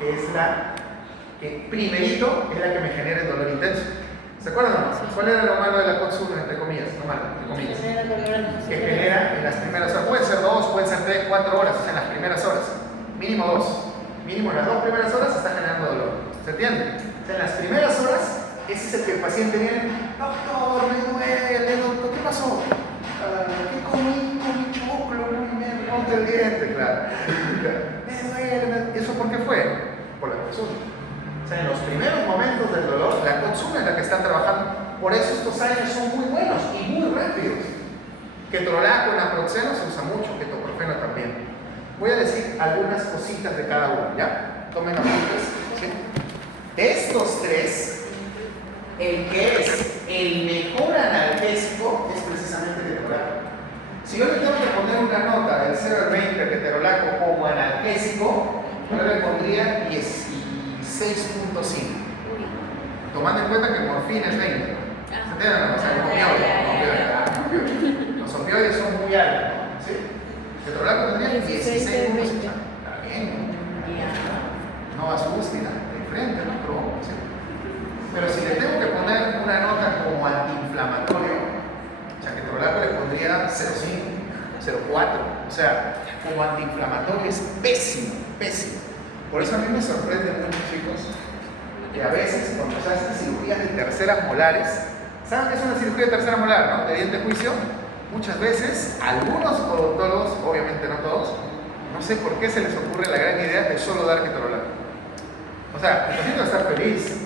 que es la que primerito es la que me genera el dolor intenso. ¿Se acuerdan o no? ¿Cuál era lo malo de la COX-1, entre comillas? No malo, entre comillas. Que genera en las primeras horas. Pueden ser 2, pueden ser 3, 4 horas, o sea, en las primeras horas. Mínimo 2. Mínimo en las 2 primeras horas está generando dolor. ¿Se entiende? O sea, en las primeras horas, ese es el que el paciente viene, doctor, me duele, doctor, ¿qué pasó? ¿Qué comí? Comí choclo, me rompe el diente, claro. Me duele, ¿eso por qué fue? Por la COX-1. O sea, en los primeros momentos del dolor, la COX-1 es la que está trabajando. Por eso estos AINES son muy buenos y muy rápidos. Ketorolaco, naproxeno se usa mucho, ketoprofeno también. Voy a decir algunas cositas de cada uno, ¿ya? Tomen apuntes, ¿sí? De estos tres, el que es el mejor analgésico es precisamente el ketorolaco. Si yo le tengo que poner una nota del 0 al 20 de ketorolaco como analgésico, yo le pondría 16.5. Tomando en cuenta que morfina es 20. ¿Se entienden? O sea, como opioide. los opioides son muy altos, ¿no? ¿Sí? Ketorolaco tendría 16 grupos. Está bien, no asuste, de frente, no provoca, ¿sí? Pero si le tengo que poner una nota como antiinflamatorio, o sea, ketorolaco le pondría 0,5, 0,4. O sea, como antiinflamatorio es pésimo, pésimo. Por eso a mí me sorprende mucho, chicos, que a veces cuando se hacen cirugías de terceras molares, ¿saben qué es una cirugía de tercera molar, no? De diente de juicio. Muchas veces, algunos odontólogos, obviamente no todos, no sé por qué se les ocurre la gran idea de solo dar ketorolaco. O sea, el paciente va a estar feliz,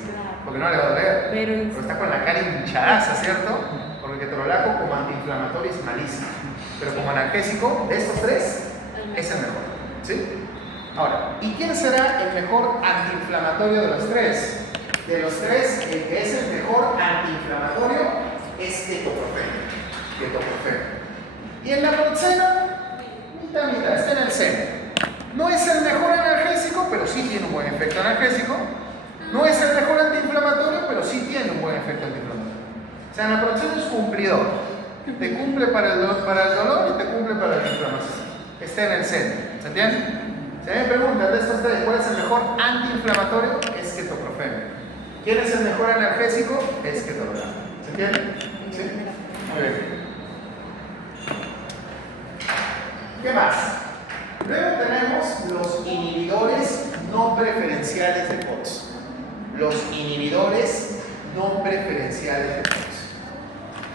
porque no le va a doler, pero está con la cara hinchadaza, ¿cierto? Porque el ketorolaco como antiinflamatorio es malísimo. Pero como analgésico, de estos tres, es el mejor, ¿sí? Ahora, ¿y quién será el mejor antiinflamatorio de los tres? De los tres, el que es el mejor antiinflamatorio es ketoprofeno. Y el naproxeno, mitad, está en el centro. No es el mejor analgésico, pero sí tiene un buen efecto analgésico. No es el mejor antiinflamatorio, pero sí tiene un buen efecto antiinflamatorio. O sea, el naproxeno es cumplidor. Te cumple para el dolor y te cumple para la inflamación. Está en el centro. ¿Se entiende? Si a mí me preguntan de estos tres cuál es el mejor antiinflamatorio, es ketoprofeno. ¿Quién es el mejor analgésico? Es ketorolaco. ¿Se entiende? ¿Sí? Muy bien. ¿Qué más? Luego tenemos los inhibidores no preferenciales de COX. Los inhibidores no preferenciales de COX.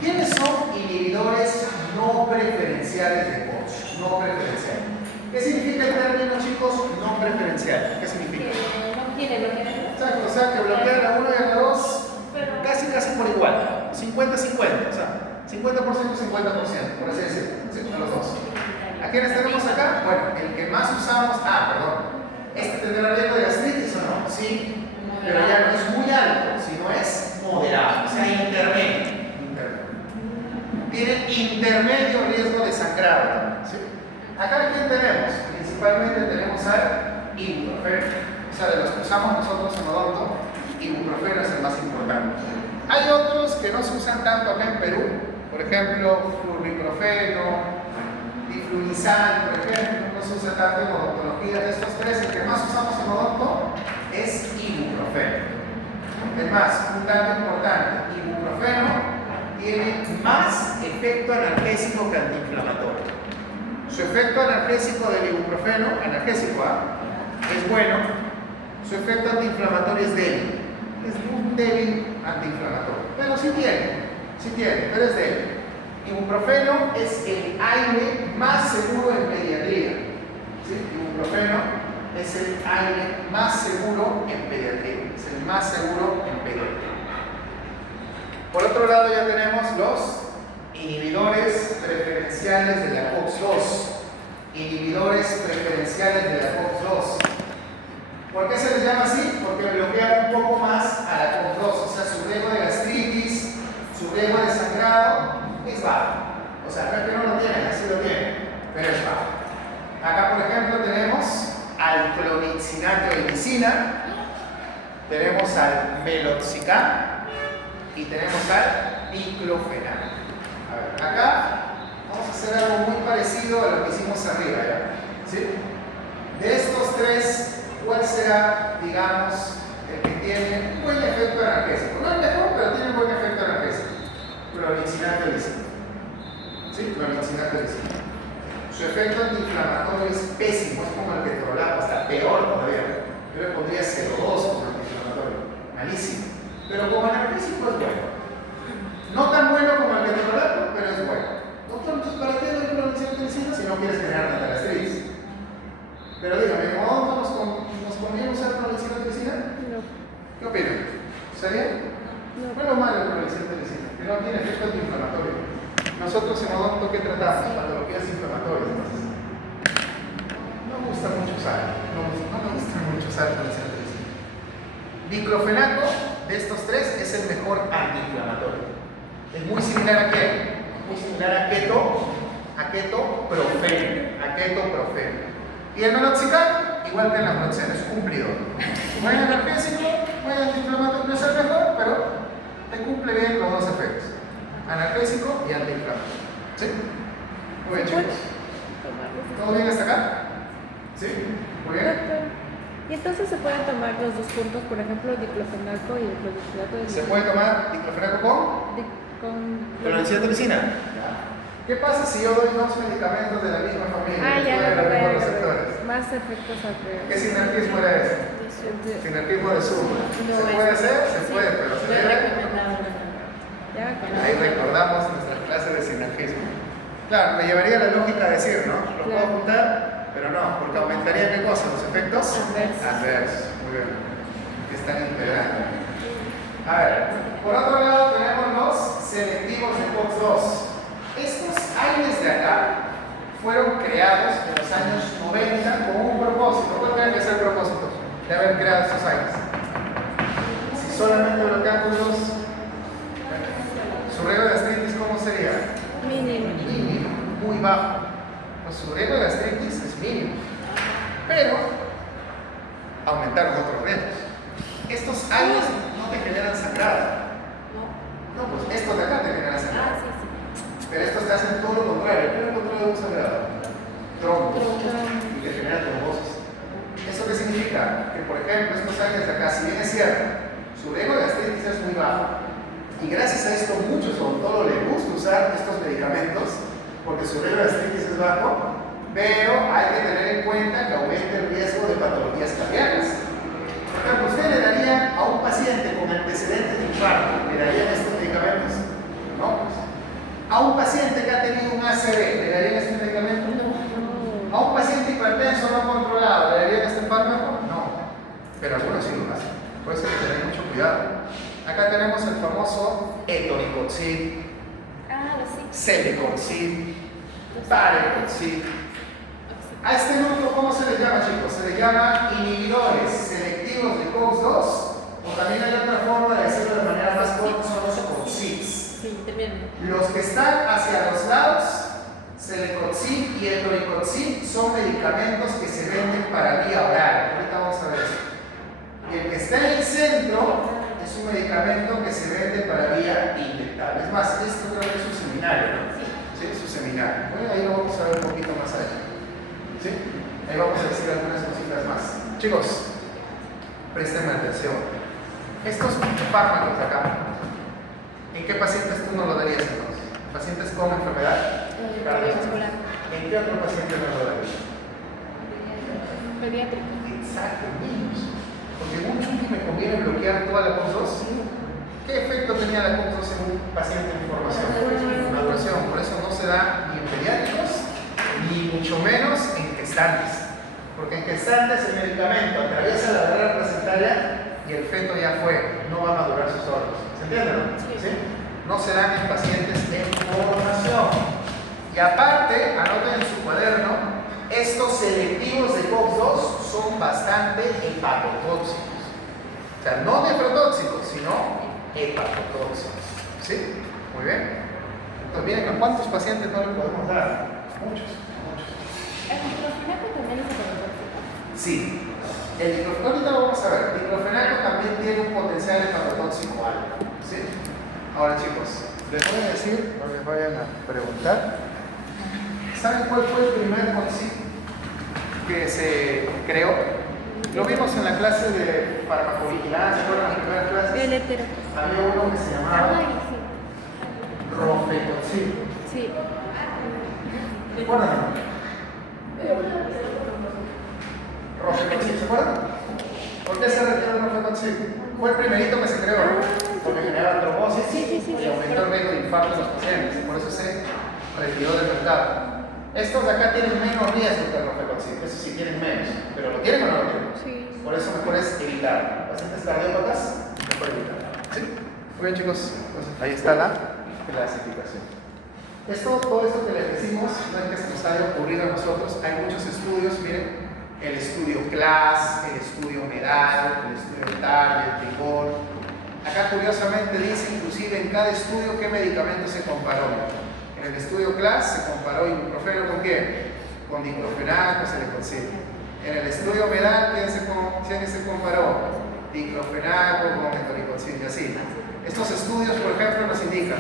¿Quiénes son inhibidores no preferenciales de COX? No preferenciales. ¿Qué significa el término, chicos? No preferencial. ¿Qué significa? No quiere lo que Exacto, o sea, que bloquean a uno y a la dos casi por igual. 50-50, o sea, 50%, 50%, por así decirlo, ¿sí? A los dos. ¿A quiénes tenemos acá? Bueno, el que más usamos, ¿este tendrá riesgo de gastritis o no? Sí, pero ya no es muy alto, sino es moderado, o sea, intermedio. Tiene intermedio riesgo de sangrado también, ¿sí? Acá, ¿quién tenemos? Principalmente tenemos al ibuprofeno, o sea, de los que usamos nosotros en odonto, ibuprofeno es el más importante. Hay otros que no se usan tanto acá en Perú, por ejemplo, flurbiprofeno, diflunisal, por ejemplo, no se usa tanto en odontología. De estos tres, el que más usamos en odonto es ibuprofeno. Es más, un dato importante, ibuprofeno tiene más efecto analgésico que antiinflamatorio. Su efecto analgésico del ibuprofeno, es bueno. Su efecto antiinflamatorio es débil. Es un débil antiinflamatorio. Pero sí tiene, pero es débil. Ibuprofeno es el aire más seguro en pediatría. ¿Sí? Ibuprofeno es el aire más seguro en pediatría. Es el más seguro en pediatría. Por otro lado ya tenemos los inhibidores preferenciales de la COX-2. Inhibidores preferenciales de la COX-2. ¿Por qué se les llama así? Porque bloquean un poco más a la COX-2. O sea, su riesgo de gastritis, su riesgo de sangrado es bajo. O sea, no es que no lo tienen, así lo tienen, pero es bajo. Acá, por ejemplo, tenemos al clonidinato de glicina, tenemos al meloxicam y tenemos al diclofenac. A ver, acá vamos a hacer algo muy parecido a lo que hicimos arriba, ¿ya? ¿Sí? De estos tres, ¿cuál será, digamos, el que tiene un buen efecto analgésico? No el mejor, pero tiene un buen efecto analgésico. Clonidinato de glicina. ¿Sí? Clonidinato de glicina. Su efecto antiinflamatorio es pésimo, es como el ketorolaco, hasta peor todavía. Yo le pondría 0,2 como antiinflamatorio. Malísimo. Pero como analgésico es bueno. No tan bueno como el ketorolaco, pero es bueno. Doctor, entonces, ¿para qué doy clonidinato de glicina si no quieres generar tanta gastritis? Pero dígame, ¿cómo nos conviene usar clonidinato de glicina? No. ¿Qué opinan? ¿Está bien? No. Bueno o malo el clonidinato de glicina, que no tiene efecto antiinflamatorio. Nosotros en odonto, ¿qué tratamos? Patologías inflamatorias. Entonces, no me gusta mucho usar. No me gusta mucho usar clonidinato de glicina. Diclofenaco, de estos tres, es el mejor antiinflamatorio. Es muy similar a qué? Muy similar a ketoprofeno. Y el meloxicam, igual que el naproxeno, es cumplidor. Buen analgésico, buen antiinflamatorio, no es el mejor, pero te cumple bien los dos efectos: analgésico y antiinflamatorio. ¿Sí? Muy bien, ¿Se puede chicos. tomar los dos? ¿Todo bien hasta acá? ¿Sí? Muy bien. Doctor, y entonces se pueden tomar los dos juntos, por ejemplo, diclofenaco y el clorhidrato de ¿Se puede tomar diclofenaco con con la medicina? ¿Qué pasa si yo doy dos medicamentos de la misma familia? Ah, que ya, pueden haber ya, los receptores? más efectos ¿Qué adversos. sinergismo era ese? Sinergismo de suma. ¿Se puede hacer? Se puede, pero se Lo he debe. recomendado. Ya, Ahí recordamos nuestra clase de sinergismo. Claro, me llevaría la lógica a decir, ¿no? Lo puedo Claro. juntar, pero no, porque aumentaría ¿qué cosa? Los efectos Adversos. adversos. Muy bien. Que están integrando. A ver, por otro lado tenemos los selectivos de COX-2. Estos aires de acá fueron creados en los años 90 con un propósito. ¿Cuál tiene que ser el propósito de haber creado estos aires? Si solamente bloqueamos los... Su riesgo de gastritis, ¿cómo sería? Mínimo. Mínimo, muy bajo. Pues su riesgo de gastritis es mínimo. Pero aumentaron otros riesgos. Estos aires no te generan sangrado. No, pues estos de acá te generan sangrado. Pero estos te hacen todo lo contrario. ¿Qué es lo contrario de un sangrado? Trombos. Y te generan trombosis. ¿Eso qué significa? Que, por ejemplo, estos aires de acá, si bien es cierto, su riesgo de gastritis es muy bajo, y gracias a esto muchos odontólogos les gusta usar estos medicamentos, porque su riesgo de gastritis es bajo, pero hay que tener en cuenta que aumenta el riesgo de patologías cardíacas. Por ejemplo, ¿usted le daría a un paciente con antecedentes de infarto, le darían estos medicamentos? No, pues. A un paciente que ha tenido un ACV, ¿le darían este medicamento? A un paciente hipertenso no controlado, ¿le darían este fármaco? No. Pero algunos sí lo hacen. Por eso hay que tener mucho cuidado. Acá tenemos el famoso etoricoxib, celecoxib, parecoxib. A este grupo, ¿cómo se les llama, chicos? Se les llama inhibidores selectivos de COX-2, o también hay otra forma de decirlo de manera más corta, son los COXIBs. Sí, también. Los que están hacia los lados, celecoxib y etoricoxib, son medicamentos que se venden para vía oral. Ahorita vamos a ver eso. Y el que está en el centro es un medicamento que se vende para vía inyectable. Es más, esto creo que es un seminario, ¿no? Sí, es un seminario. Bueno, ahí lo vamos a ver un poquito más allá. ¿Sí? Ahí vamos a decir algunas cositas más. Chicos, presten atención. Estos fármacos de acá, ¿en qué pacientes tú no lo darías entonces? ¿Pacientes con enfermedad cardiovascular? ¿En qué otro paciente no lo darías? Pediátrico. Exacto, niños. Porque mucho me conviene bloquear toda la COX-2. ¿Qué efecto tenía la COX-2 en un paciente en formación? Maduración. Por eso no se da ni en pediátricos, ni mucho menos en gestantes. Porque en gestantes el medicamento atraviesa la barrera placentaria y el feto ya fue, no va a madurar sus órganos. ¿Se entiende, no? ¿Sí? No se dan en pacientes en formación. Y aparte, anoten en su cuaderno, estos selectivos de COX-2 son bastante hepatotóxicos. O sea, no nefrotóxicos, sino hepatotóxicos. ¿Sí? Muy bien. Entonces, miren, ¿a cuántos pacientes no le podemos dar? Muchos. ¿El diclofenaco también es hepatotóxico? Sí. El diclofenaco, ahorita lo vamos a ver. El diclofenaco también tiene un potencial hepatotóxico alto. ¿Sí? Ahora, chicos, les voy a decir, no les vayan a preguntar. ¿Saben cuál fue el primer COXIB que se creó? Lo vimos en la clase de farmacovigilancia, ¿recuerdan las primeras clases? El hetero. Había uno que se llamaba Rofecoxib. Sí. ¿Recuerdan? Rofecoxib, ¿se acuerdan? ¿Por qué se retiró el Rofecoxib? Fue el primerito que se creó, porque generaba trombosis y aumentó el riesgo de infarto en los pacientes. Por eso se retiró del mercado. Estos de acá tienen menos riesgo que el Rofecoxib, eso sí tienen menos, pero ¿lo tienen o no lo tienen? Sí. Por eso mejor es evitar. Pacientes cardiópatas, mejor evitar. ¿Sí? Muy bien, chicos, entonces ahí está la clasificación. Todo esto que les decimos no es que se nos haya ocurrido a nosotros, hay muchos estudios, miren, el estudio CLAS, el estudio MEDAL, el estudio TAR, el TIGOR. Acá curiosamente dice inclusive en cada estudio qué medicamento se comparó. En el estudio CLAS se comparó ibuprofeno con qué? Con diclofenaco, se le consigue. En el estudio MEDAL, ¿quién se comparó? Diclofenaco con etoricoxib y así. Estos estudios, por ejemplo, nos indican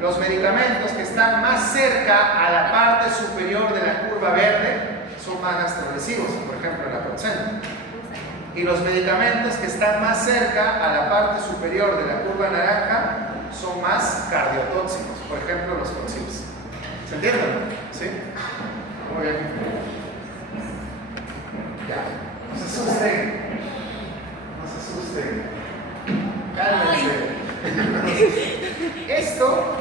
Los medicamentos que están más cerca a la parte superior de la curva verde son más gastrodesivos, por ejemplo el aproxeno. Y los medicamentos que están más cerca a la parte superior de la curva naranja son más cardiotóxicos, por ejemplo los Coxips. ¿Se entiende? ¿Sí? Muy bien. Ya. No se asusten. No se asusten. Cálmense. Esto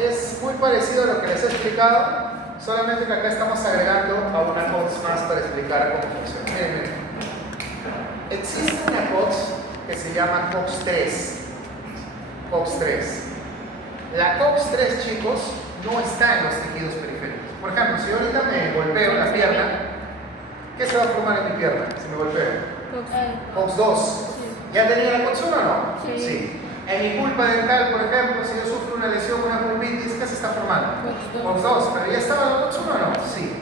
es muy parecido a lo que les he explicado, solamente que acá estamos agregando a una COX más para explicar cómo funciona. Miren, miren. Existe una COX que se llama COX-3. COX-3. La COX-3, chicos, no está en los tejidos periféricos. Por ejemplo, si yo ahorita me golpeo la pierna, ¿qué se va a formar en mi pierna si me golpeo? COX-2. ¿Ya tenía la COX-1 o no? Sí. En mi pulpa dental, por ejemplo, si yo sufro una lesión, una pulpitis, ¿qué se está formando? COX-2. ¿Pero ya estaba la COX-1 o no? Sí.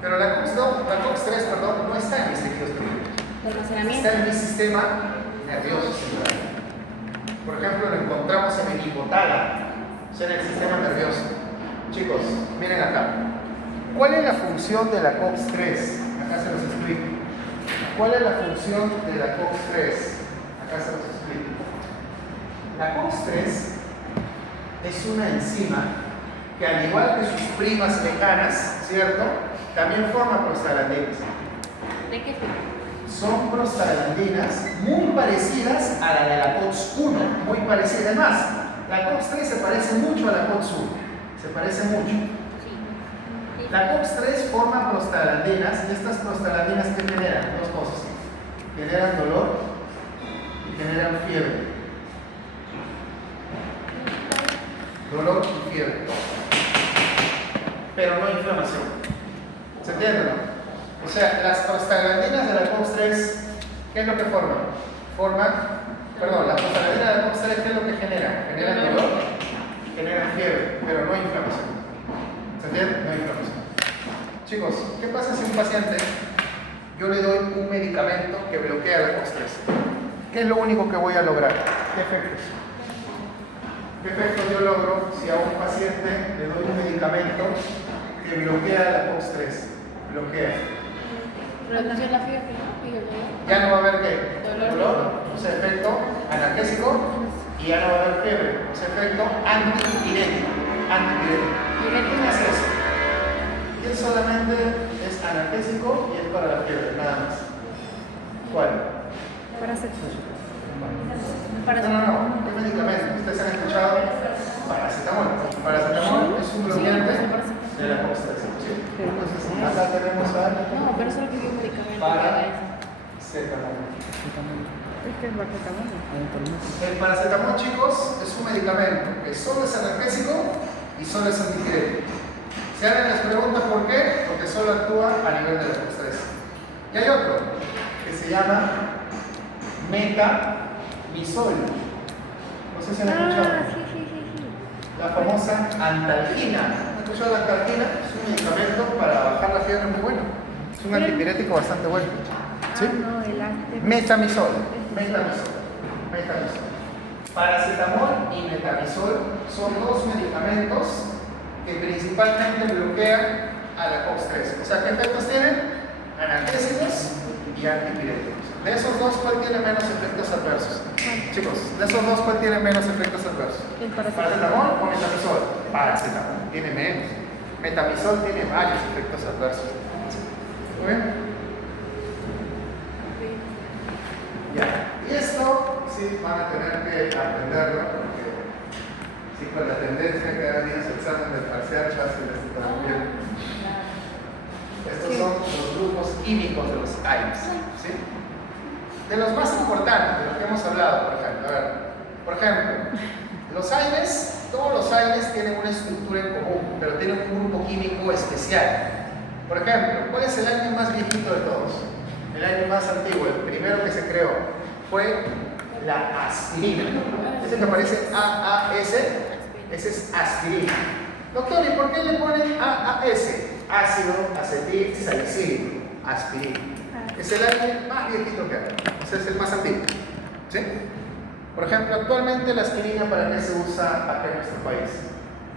Pero la COX-3, perdón, no está en mis tejidos periféricos. Está en mi sistema nervioso celular. Por ejemplo, lo encontramos en el hipotálamo, o sea, en el sistema nervioso. Chicos, miren acá. ¿Cuál es la función de la COX-3? Acá se los explico. ¿Cuál es la función de la COX-3? Acá se los explico. La COX-3 es una enzima que, al igual que sus primas lejanas, ¿cierto?, también forma prostaglandinas. ¿De qué tipo? Son prostaglandinas muy parecidas a la de la COX-1, muy parecidas. Además, la COX-3 se parece mucho a la COX-1, se parece mucho. La COX-3 forma prostaglandinas, y estas prostaglandinas, ¿qué generan? Dos cosas. Generan dolor y generan fiebre. Dolor y fiebre. Pero no inflamación. ¿Se entiende, no? O sea, las prostaglandinas de la COX-3, ¿qué es lo que forman? Las prostaglandinas de la COX-3, ¿qué es lo que generan? Generan dolor, generan fiebre, pero no inflamación. ¿Se entiende? No inflamación. Chicos, ¿qué pasa si un paciente yo le doy un medicamento que bloquea la COX-3? ¿Qué es lo único que voy a lograr? ¿Qué efectos? ¿Qué efectos yo logro si a un paciente le doy un medicamento que bloquea la COX-3? Bloquea. Reducir la fiebre, ¿no? Ya no va a haber ¿qué? Dolor. O sea, efecto analgésico, y ya no va a haber fiebre. O sea, efecto antipirético. ¿Qué hace eso? Y él solamente es analgésico y es para la fiebre, nada más. ¿Cuál? Paracetamol. No. ¿Qué medicamento? ¿Ustedes han escuchado? Paracetamol. Paracetamol es un bloqueante de la COX-3. ¿Sí? Entonces, acá tenemos a... No, pero solo que vi un medicamento. Paracetamol. Es que es paracetamol. El paracetamol, chicos, es un medicamento que solo es analgésico y solo es antipirético. Si alguien les pregunta por qué, porque solo actúa a nivel de la COX-3. Y hay otro que se llama metamizol. No sé si han escuchado. Sí. La famosa antalgina. ¿Han escuchado la antalgina? Es un medicamento para bajar la fiebre muy bueno. Es un antipirético bastante bueno. ¿Sí? No, el Metamizol. Paracetamol y metamizol son dos medicamentos que principalmente bloquean a la COX-3. O sea, ¿qué efectos tienen? Analgésicos y antipiréticos. De esos dos, ¿cuál tiene menos efectos adversos? Chicos, de esos dos, ¿cuál tiene menos efectos adversos? El ¿Paracetamol o metamizol? Paracetamol tiene menos. Metamizol tiene varios efectos adversos. ¿Muy bien? Ya. Y esto sí van a tener que aprenderlo, porque sí, con la tendencia que cada día se examen del parcial fácil esto también. Estos son los grupos químicos de los AINES. ¿Sí? De los más importantes, de los que hemos hablado, por ejemplo. A ver, por ejemplo, los AINES, todos los AINES tienen una estructura en común, pero tienen un grupo químico especial. Por ejemplo, ¿cuál es el AINE más viejito de todos? El AINE más antiguo, el primero que se creó, fue la aspirina. Ese que aparece AAS, ese es aspirina. Doctor, ¿y por qué le ponen AAS? Ácido acetil salicílico, aspirina. Es el AINE más viejito que hay. Ese es el más antiguo. ¿Sí? Por ejemplo, actualmente la aspirina, ¿para qué se usa acá en nuestro país?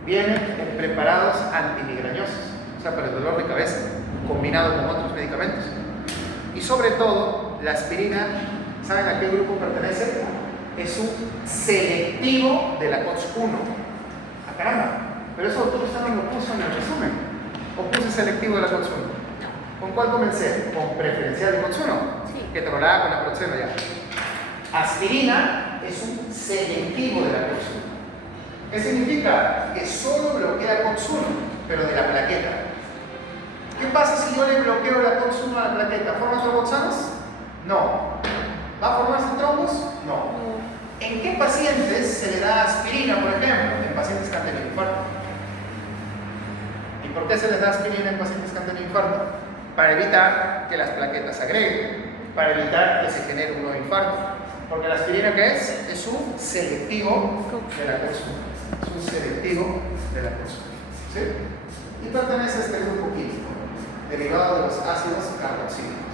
vienen en preparados antimigrañosos, o sea, para el dolor de cabeza, combinado con otros medicamentos. Y sobre todo, la aspirina, ¿saben a qué grupo pertenece? Es un selectivo de la COX-1. ¡Ah, caramba! Pero eso doctor usted no lo puso en el resumen. ¿O puse selectivo de la COX-1? ¿Con cuál comencé? Con preferencial de COX-1. Sí. Ketorolaco con la proxeno ya. Aspirina es un selectivo de la COX-1. ¿Qué significa? Que solo bloquea COX-1, pero de la plaqueta. ¿Qué pasa si yo le bloqueo la COX-1 a la plaqueta? ¿Forma tromboxanos? No. ¿Va a formarse trombos? No. ¿En qué pacientes se le da aspirina, por ejemplo? En pacientes que han tenido infarto. ¿Y por qué se les da aspirina en pacientes que han tenido infarto? Para evitar que las plaquetas se agreguen, para evitar que se genere un nuevo infarto. Porque la aspirina, ¿qué es? Es un selectivo de la COX-1. Es un selectivo de la COX-1. ¿Sí? Y pertenece a este grupo químico, derivado de los ácidos carboxílicos.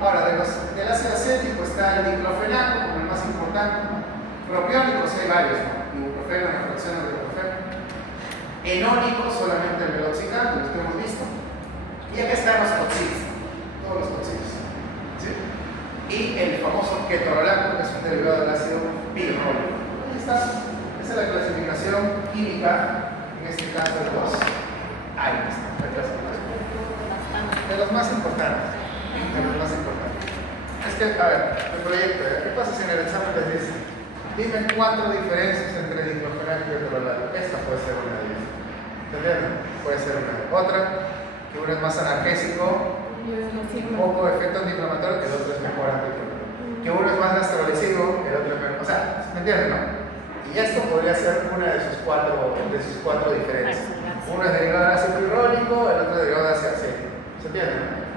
Ahora, del ácido acético está el diclofenaco como el más importante. Propiónicos hay varios, ¿no? Ibuprofeno, naproxeno, ibuprofeno. Enónicos, solamente el meloxicam, los que hemos visto. Y acá están los toxinas, todos los toxinas. ¿Sí? Y el famoso ketorolaco, que es un derivado del ácido pirrólico. Ahí está. Esa es la clasificación química, en este caso de los AINES, la clasificación. De los más importantes. De los más importantes. Es que, a ver, el proyecto, ¿qué pasa si en el examen les dice? Dime 4 diferencias entre diclofenaco y ketorolaco. Esta puede ser una de ellas. ¿Entendieron? Puede ser una. Otra, que uno es más analgésico, un poco de efecto antiinflamatorio, que el otro es mejor antiinflamatorio. Que uno es más gastrolesivo, que el otro es mejor. O sea, ¿me entienden, no? Y esto podría ser una de sus cuatro diferencias. Uno es derivado del ácido pirrólico, el otro derivado del ácido acético. ¿Se entiende, no?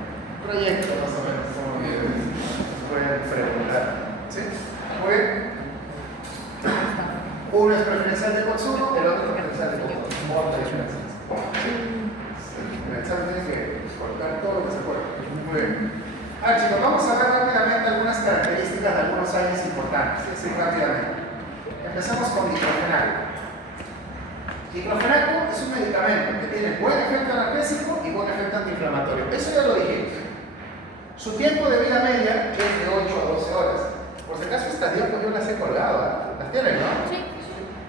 Proyecto más o menos, como pueden preguntar. ¿Sí? Muy bien. Uno es preferencial de consumo, el otro es preferencial de consumo. Otra diferencia. En el examen tienen que cortar todo lo que se puede. Muy bien. Ahora chicos, vamos a ver rápidamente algunas características de algunos AINES importantes. Sí, rápidamente. Empezamos con diclofenaco. Diclofenaco es un medicamento que tiene buen efecto analgésico y buen efecto antiinflamatorio. Eso ya lo dijimos. Su tiempo de vida media es de 8 a 12 horas. Por si acaso estas diapos yo las he colgado. ¿Las tienen, no? Sí.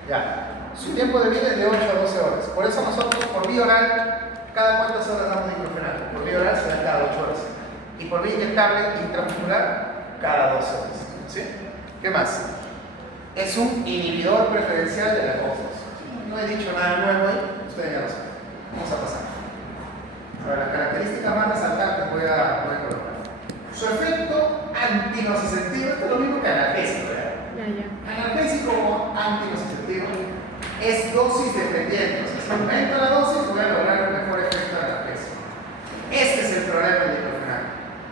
Ya. Su tiempo de vida es de 8 a 12 horas. Por eso nosotros por vía oral, ¿cada cuántas horas damos diclofenaco? Por vía oral se da cada 8 horas. Y por vía inyectable intramuscular, cada 12 horas. ¿Sí? ¿Qué más? Es un inhibidor preferencial de la COX-2. No he dicho nada nuevo ahí, ustedes ya lo saben. Vamos a pasar. Ahora, las características más resaltantes voy a colocar. Su efecto antinociceptivo, esto es lo mismo que analgésico, ¿verdad? Analgésico o antinociceptivo es dosis dependiente. O sea, si aumento la dosis, voy a lograr un mejor efecto analgésico. Este es el problema del diclofenaco.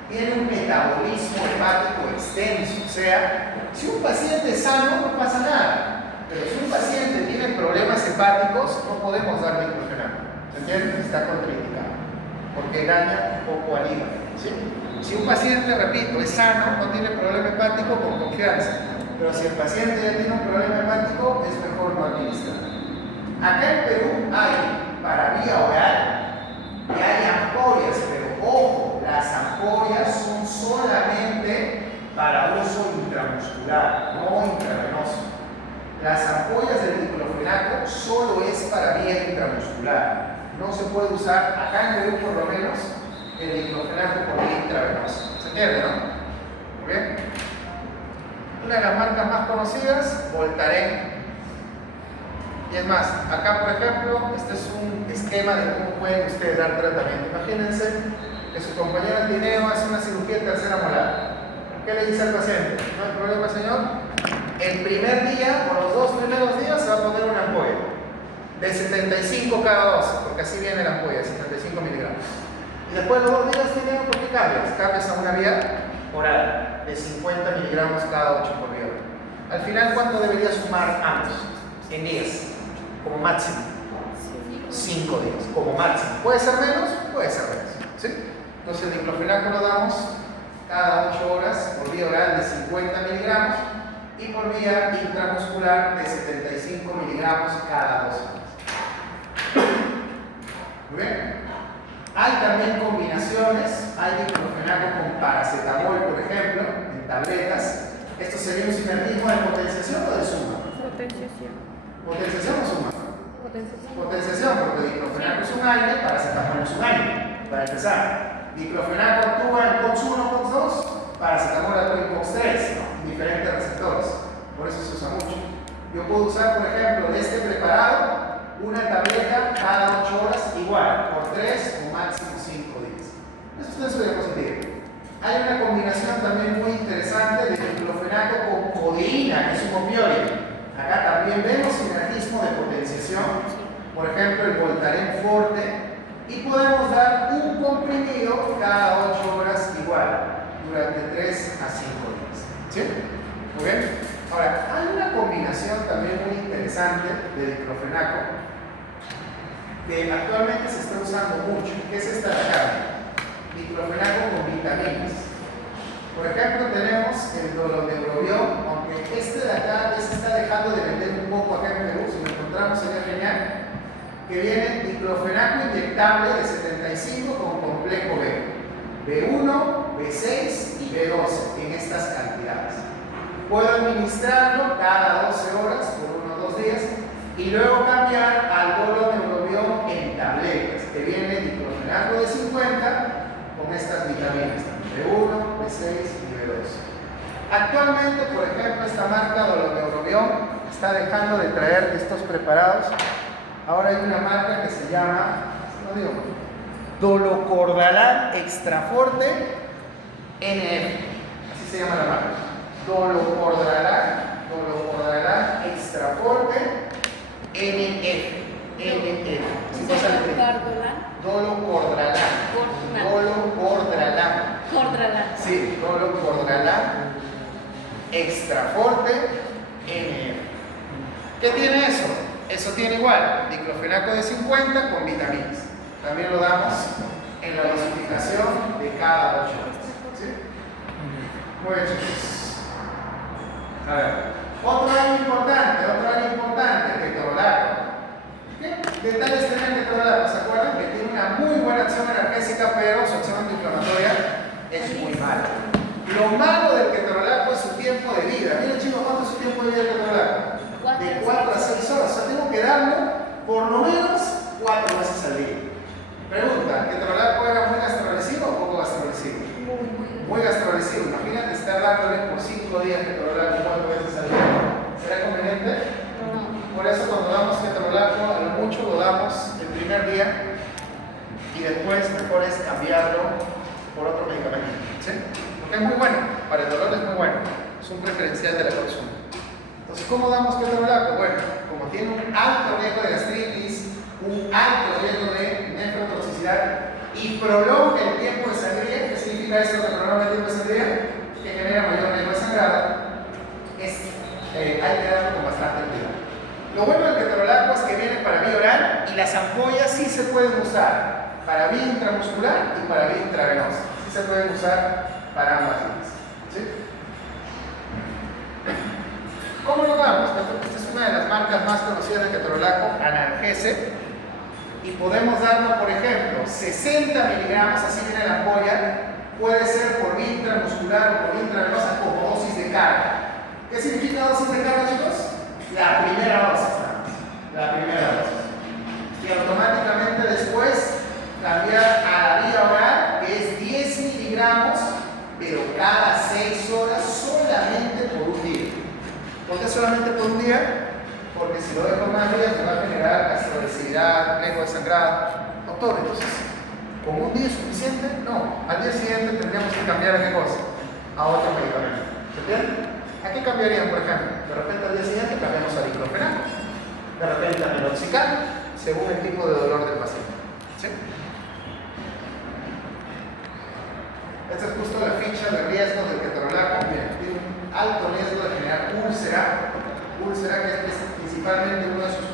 Tiene un metabolismo hepático extenso, o sea, si un paciente es sano no pasa nada, pero si un paciente tiene problemas hepáticos no podemos dar diclofenaco, ¿se entiende? Está contraindicado, porque daña un poco al hígado, ¿sí? Si un paciente, repito, es sano, no tiene problema hepático, con confianza, pero si el paciente ya tiene un problema hepático, es mejor no administrar. Acá en Perú hay, para vía oral, y hay ampollas, pero ojo, las ampollas son solamente para uso intramuscular, no intravenoso. Las ampollas del diclofenaco solo es para vía intramuscular. No se puede usar, acá en Perú por lo menos, el diclofenaco por vía intravenosa. ¿Se entiende, no? Muy bien. Una de las marcas más conocidas, Voltaren. Y es más, acá por ejemplo, este es un esquema de cómo pueden ustedes dar tratamiento. Imagínense que su compañero Tineo hace una cirugía de tercera molar. ¿Qué le dice al paciente? ¿No hay problema, señor? El primer día, o los 2 primeros días, se va a poner una ampolla de 75 cada 12, porque así viene la ampolla, 75 miligramos. Y después de los 2 días, Tineo, ¿por qué cambias? Cambias a una vía oral de 50 miligramos cada 8 por vía oral. Al final, ¿cuánto debería sumar ambos? En días, como máximo. 5 días, como máximo. ¿Puede ser menos? Puede ser menos. ¿Sí? Entonces el diclofenaco lo damos cada 8 horas por vía oral de 50 miligramos y por vía intramuscular de 75 miligramos cada 2 horas. Muy bien. Hay también combinaciones, hay diclofenaco con paracetamol, por ejemplo, en tabletas. ¿Esto sería un sinergismo de potenciación o de suma? Potenciación. ¿Potenciación o suma? Potenciación. Potenciación, porque diclofenaco es un aire, paracetamol es un aire. Para empezar, diclofenaco actúa en COX-1, COX-2, paracetamol actúa en COX-3, ¿no? Diferentes receptores. Por eso se usa mucho. Yo puedo usar, por ejemplo, de este preparado, una tableta cada 8 horas igual, por 3 o máximo 5 días. Esto está en su diapositiva. Hay una combinación también muy interesante de diclofenaco con codeína, que es un opioide. Acá también vemos sinergismo de potenciación, por ejemplo el Voltaren Forte, y podemos dar un comprimido cada 8 horas igual, durante 3 a 5 días. ¿Sí? Muy bien. Ahora, hay una combinación también muy interesante de diclofenaco que actualmente se está usando mucho, que es esta de acá, diclofenaco con vitaminas. Por ejemplo, tenemos el doloneurbión, aunque este de acá ya se está dejando de vender un poco acá en Perú, si lo encontramos sería genial, que viene diclofenaco inyectable de 75 con complejo B, B1, B6 y B12 en estas cantidades. Puedo administrarlo cada 12 horas por 1 o 2 días y luego cambiar al doloneurbión en tabletas, que viene diclofenaco de 50 con estas vitaminas, B1, B6 y B12. Actualmente, por ejemplo, esta marca doloneurbión está dejando de traer estos preparados. Ahora hay una marca que se llama, no digo, Dolocordalan Extra Forte NF, así se llama la marca. Dolocordalan Extra Forte NF. ¿Sí pasa el Dolocordalan. Sí, Dolocordalan Extra Forte NF. ¿Qué tiene eso? Eso tiene igual, diclofenaco de 50 con vitaminas. También lo damos en la dosificación de cada 8 horas. ¿Sí? Muy bien, chicos. A ver, otro año importante, el ketorolaco. ¿Qué detalles tiene el ketorolaco? ¿Se acuerdan? Que tiene una muy buena acción analgésica, pero su acción antiinflamatoria es muy mala. Lo malo del ketorolaco es su tiempo de vida. Miren, chicos, ¿cuánto es su tiempo de vida del ketorolaco? De 4 a 6 horas. O sea, tengo que darlo por lo menos 4 veces al día. Pregunta, ¿ketorolaco era muy gastrolesivo o poco gastrolesivo? Muy gastrolesivo. Imagínate estar dándole por 5 días ketorolaco 4 veces al día. ¿Será conveniente? No. Por eso cuando damos ketorolaco, a lo mucho lo damos el primer día y después mejor es cambiarlo por otro medicamento. ¿Sí? Porque es muy bueno. Para el dolor es muy bueno. Es un preferencial de la consulta. Entonces, ¿cómo damos ketorolaco? Bueno, como tiene un alto riesgo de gastritis, un alto riesgo de nefrotoxicidad y prolonga el tiempo de sangría, ¿qué significa eso que prolonga el tiempo de sangría? Que genera mayor riesgo de sangrado, hay que darlo con bastante cuidado. Lo bueno del ketorolaco es que viene para vía oral y las ampollas sí se pueden usar para vía intramuscular y para vía intravenosa. Sí se pueden usar para ambas vías. ¿Sí? ¿Cómo lo damos? Esta es una de las marcas más conocidas de ketorolaco, Analgesic, y podemos darlo, por ejemplo, 60 miligramos, así viene la ampolla, puede ser por vía intramuscular o por vía intravenosa como dosis de carga. ¿Qué significa dosis de carga, chicos? La primera dosis, la primera dosis. Y automáticamente después cambiar a la vía oral, que es 10 miligramos, pero cada 6 horas solamente por un día. ¿Por qué solamente por un día? Porque si lo dejo más días me va a generar gastrolesividad, riesgo de sangrado. Doctor, entonces, ¿con un día es suficiente? No. Al día siguiente tendríamos que cambiar a qué cosa? A otro medicamento. ¿Se entiende? ¿A qué cambiarían, por ejemplo? De repente al día siguiente cambiamos a diclofenaco. De repente a meloxicam, según el tipo de dolor del paciente. ¿Sí? Esta es justo la ficha de riesgo del ketorolaco. Tiene un alto riesgo de generar úlcera, que es principalmente uno de sus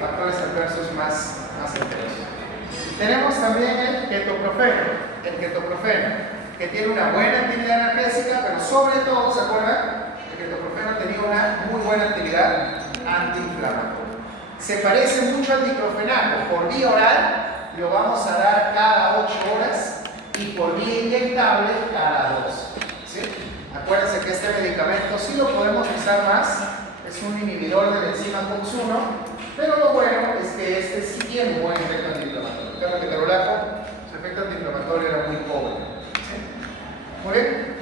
factores adversos más enterosos. Tenemos también el ketoprofeno, que tiene una buena actividad analgésica, pero sobre todo, ¿se acuerdan? El ketoprofeno tenía una muy buena actividad antiinflamatoria. Se parece mucho al diclofenaco. Por vía oral lo vamos a dar cada 8 horas y por vía inyectable cada 2. ¿Sí? Acuérdense que este medicamento sí lo podemos usar más, es un inhibidor de la enzima COX-1, pero lo bueno es que este sí tiene un buen efecto antiinflamatorio. Claro que ketorolaco, su efecto antiinflamatorio era muy pobre. ¿Sí? Muy bien.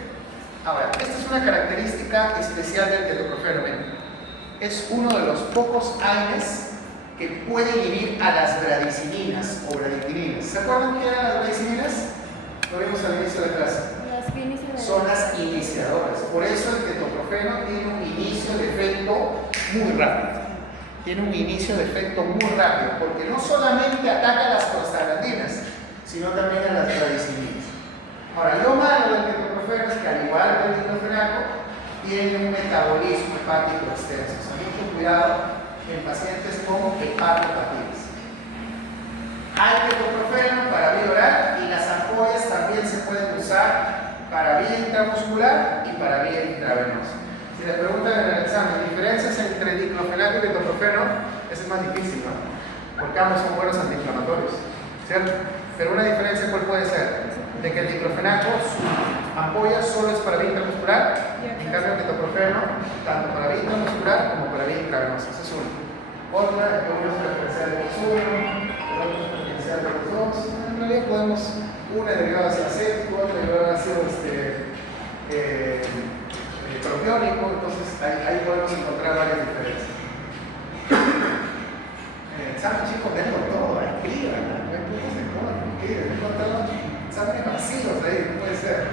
Ahora, esta es una característica especial del ketoprofeno. Es uno de los pocos AINES que puede inhibir a las bradicininas o bradicininas. ¿Se acuerdan qué eran las bradicininas? Lo vimos al inicio de clase. Son las iniciadoras. Por eso el ketoprofeno tiene un inicio de efecto muy rápido. Tiene un inicio de efecto muy rápido, porque no solamente ataca a las prostaglandinas, sino también a las bradicininas. Ahora, lo malo del ketoprofeno es que al igual que el diclofenaco, tiene un metabolismo hepático extenso. O sea, mucho cuidado en pacientes con hepatopatias. Hay ketoprofeno para vía oral y las ampollas también se pueden usar para vía intramuscular y para vía intravenosa. Si les preguntan en el examen diferencias entre diclofenaco y ketoprofeno, eso es más difícil, ¿no? Porque ambos son buenos antiinflamatorios, ¿cierto? Pero una diferencia, ¿cuál puede ser? De que el diclofenaco, su ampolla solo es para vía intramuscular, en cambio el ketoprofeno, tanto para vía intramuscular como para vía intravenosa. Esa es una. Otra, el uno es preferencial de los uno, el otro es preferencial de los dos. En realidad podemos, una derivada hacia acético, otra derivada hacia propiónico, entonces ahí podemos encontrar varias diferencias. En el examen, chicos, tengo todo, escriban, no hay puntos de cómo, tengo todo, exámenes vacíos ahí, no puede ser.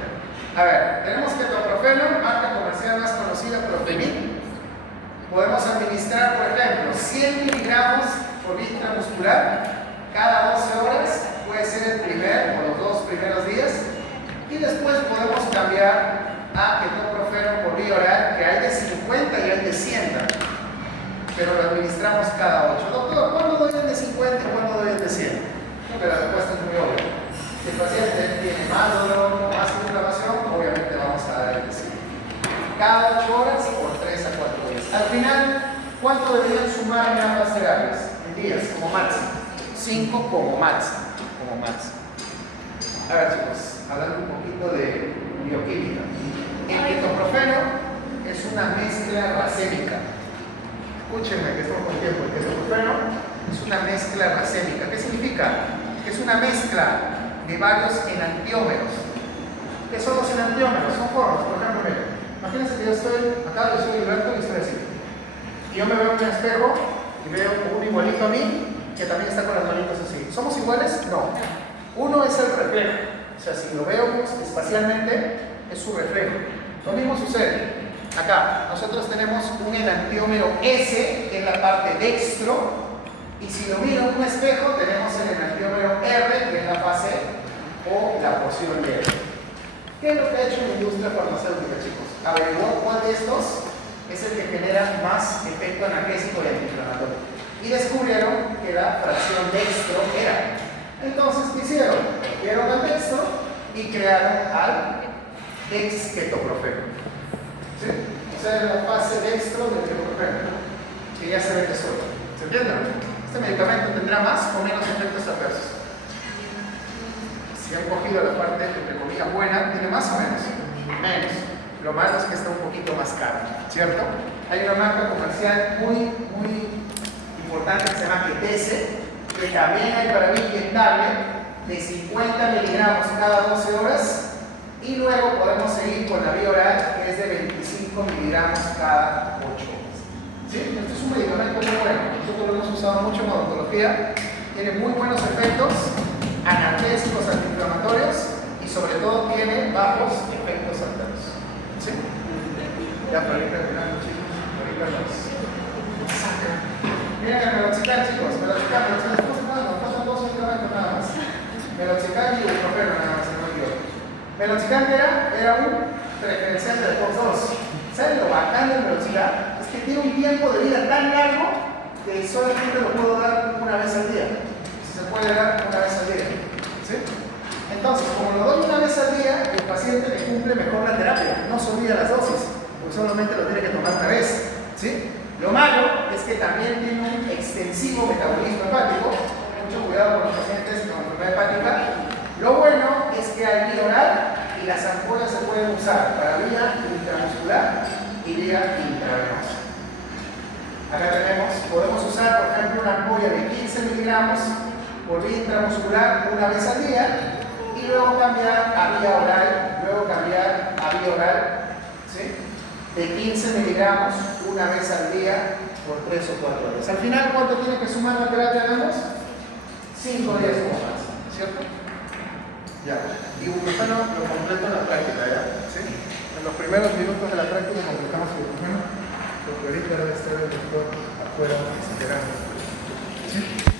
A ver, tenemos ketoprofeno, marca comercial más conocida, Profenil. Podemos administrar, por ejemplo, 100 miligramos por vía intramuscular cada 12 horas, puede ser el primer o los 2 primeros días, y después podemos cambiar a ketoprofeno por vía oral, que hay de 50 y hay de 100, pero lo administramos cada 8. Doctor, ¿cuándo doy el de 50 y cuándo doy el de 100? Creo que la respuesta es muy obvia. Si el paciente tiene más dolor o más inflamación, obviamente vamos a dar el de 100. Cada 8 horas por 3 a 4 días. Al final, ¿cuánto deberían sumar en ambas terapias? En días, como máximo. 5 como máximo. A ver, chicos, hablando un poquito de bioquímica. El ketoprofeno es una mezcla racémica. Escúchenme que estamos con tiempo. El ketoprofeno es una mezcla racémica. ¿Qué significa? Que es una mezcla de varios enantiómeros. ¿Qué son los enantiómeros? Son formas. Por ejemplo, miren, imagínense que yo estoy acá, yo soy Gilberto y estoy así. Y yo me veo en un espejo y veo un igualito a mí que también está con las manitos así. ¿Somos iguales? No. Uno es el reflejo. O sea, si lo veo espacialmente, es su reflejo. Lo mismo sucede. Acá, nosotros tenemos un enantiómero S, que es la parte dextro, y si lo miro en un espejo, tenemos el enantiómero R, que es la fase o la porción de R. ¿Qué es lo que ha hecho la industria farmacéutica, chicos? Averiguó cuál de estos es el que genera más efecto analgésico y antiinflamatorio. Y descubrieron que la fracción dextro era. Entonces, ¿qué hicieron? Cogieron al dextro y crearon al dexketoprofeno. ¿Sí? O sea, la fase dextro del ketoprofeno, que ya se vende solo. ¿Se entiende? Este medicamento tendrá más o menos efectos adversos. Si han cogido la parte, entre comillas, buena, tiene más o menos. Menos. Lo malo es que está un poquito más caro, ¿cierto? Hay una marca comercial muy importante que se llama Ketese, que también hay para vía inyectable de 50 miligramos cada 12 horas, y luego podemos seguir con la vía oral, que es de 25 miligramos cada 8 horas. ¿Sí? Este es un medicamento muy bueno. Nosotros lo hemos usado mucho en odontología. Tiene muy buenos efectos analgésicos, antiinflamatorios, y sobre todo tiene bajos efectos adversos. ¿Sí? Ya para ir terminando, chicos. Ahorita nos saca. Miren el meloxicam, chicos. Meloxicam, nos pasan 2 medicamentos nada más. Meloxicam y ibuprofeno nada más, no me equivoco. Meloxicam era un preferencial del COX-2. ¿Saben lo bacán del meloxicam? Es que tiene un tiempo de vida tan largo que solamente lo puedo dar una vez al día. Si se puede dar una vez al día. ¿Sí? Entonces, como lo doy una vez al día, el paciente le cumple mejor la terapia. No se olvida las dosis, porque solamente lo tiene que tomar una vez. ¿Sí? Lo malo es que también tiene un extendido extensivo metabolismo hepático. Mucho cuidado con los pacientes con enfermedad hepática. Lo bueno es que hay vía oral y las ampollas se pueden usar para vía intramuscular y vía intravenosa. Acá podemos usar, por ejemplo, una ampolla de 15 miligramos por vía intramuscular una vez al día y luego cambiar a vía oral, ¿sí? De 15 miligramos una vez al día por 3 o 4 horas. Al final, ¿cuánto tiene que sumar la terapia? Tenemos 5 días más, ¿cierto? Ya. Ibuprofeno lo completo en la práctica, ¿ya? ¿Sí? En los primeros minutos de la práctica completamos ibuprofeno, porque ahorita debe estar el doctor afuera esperando. ¿Sí?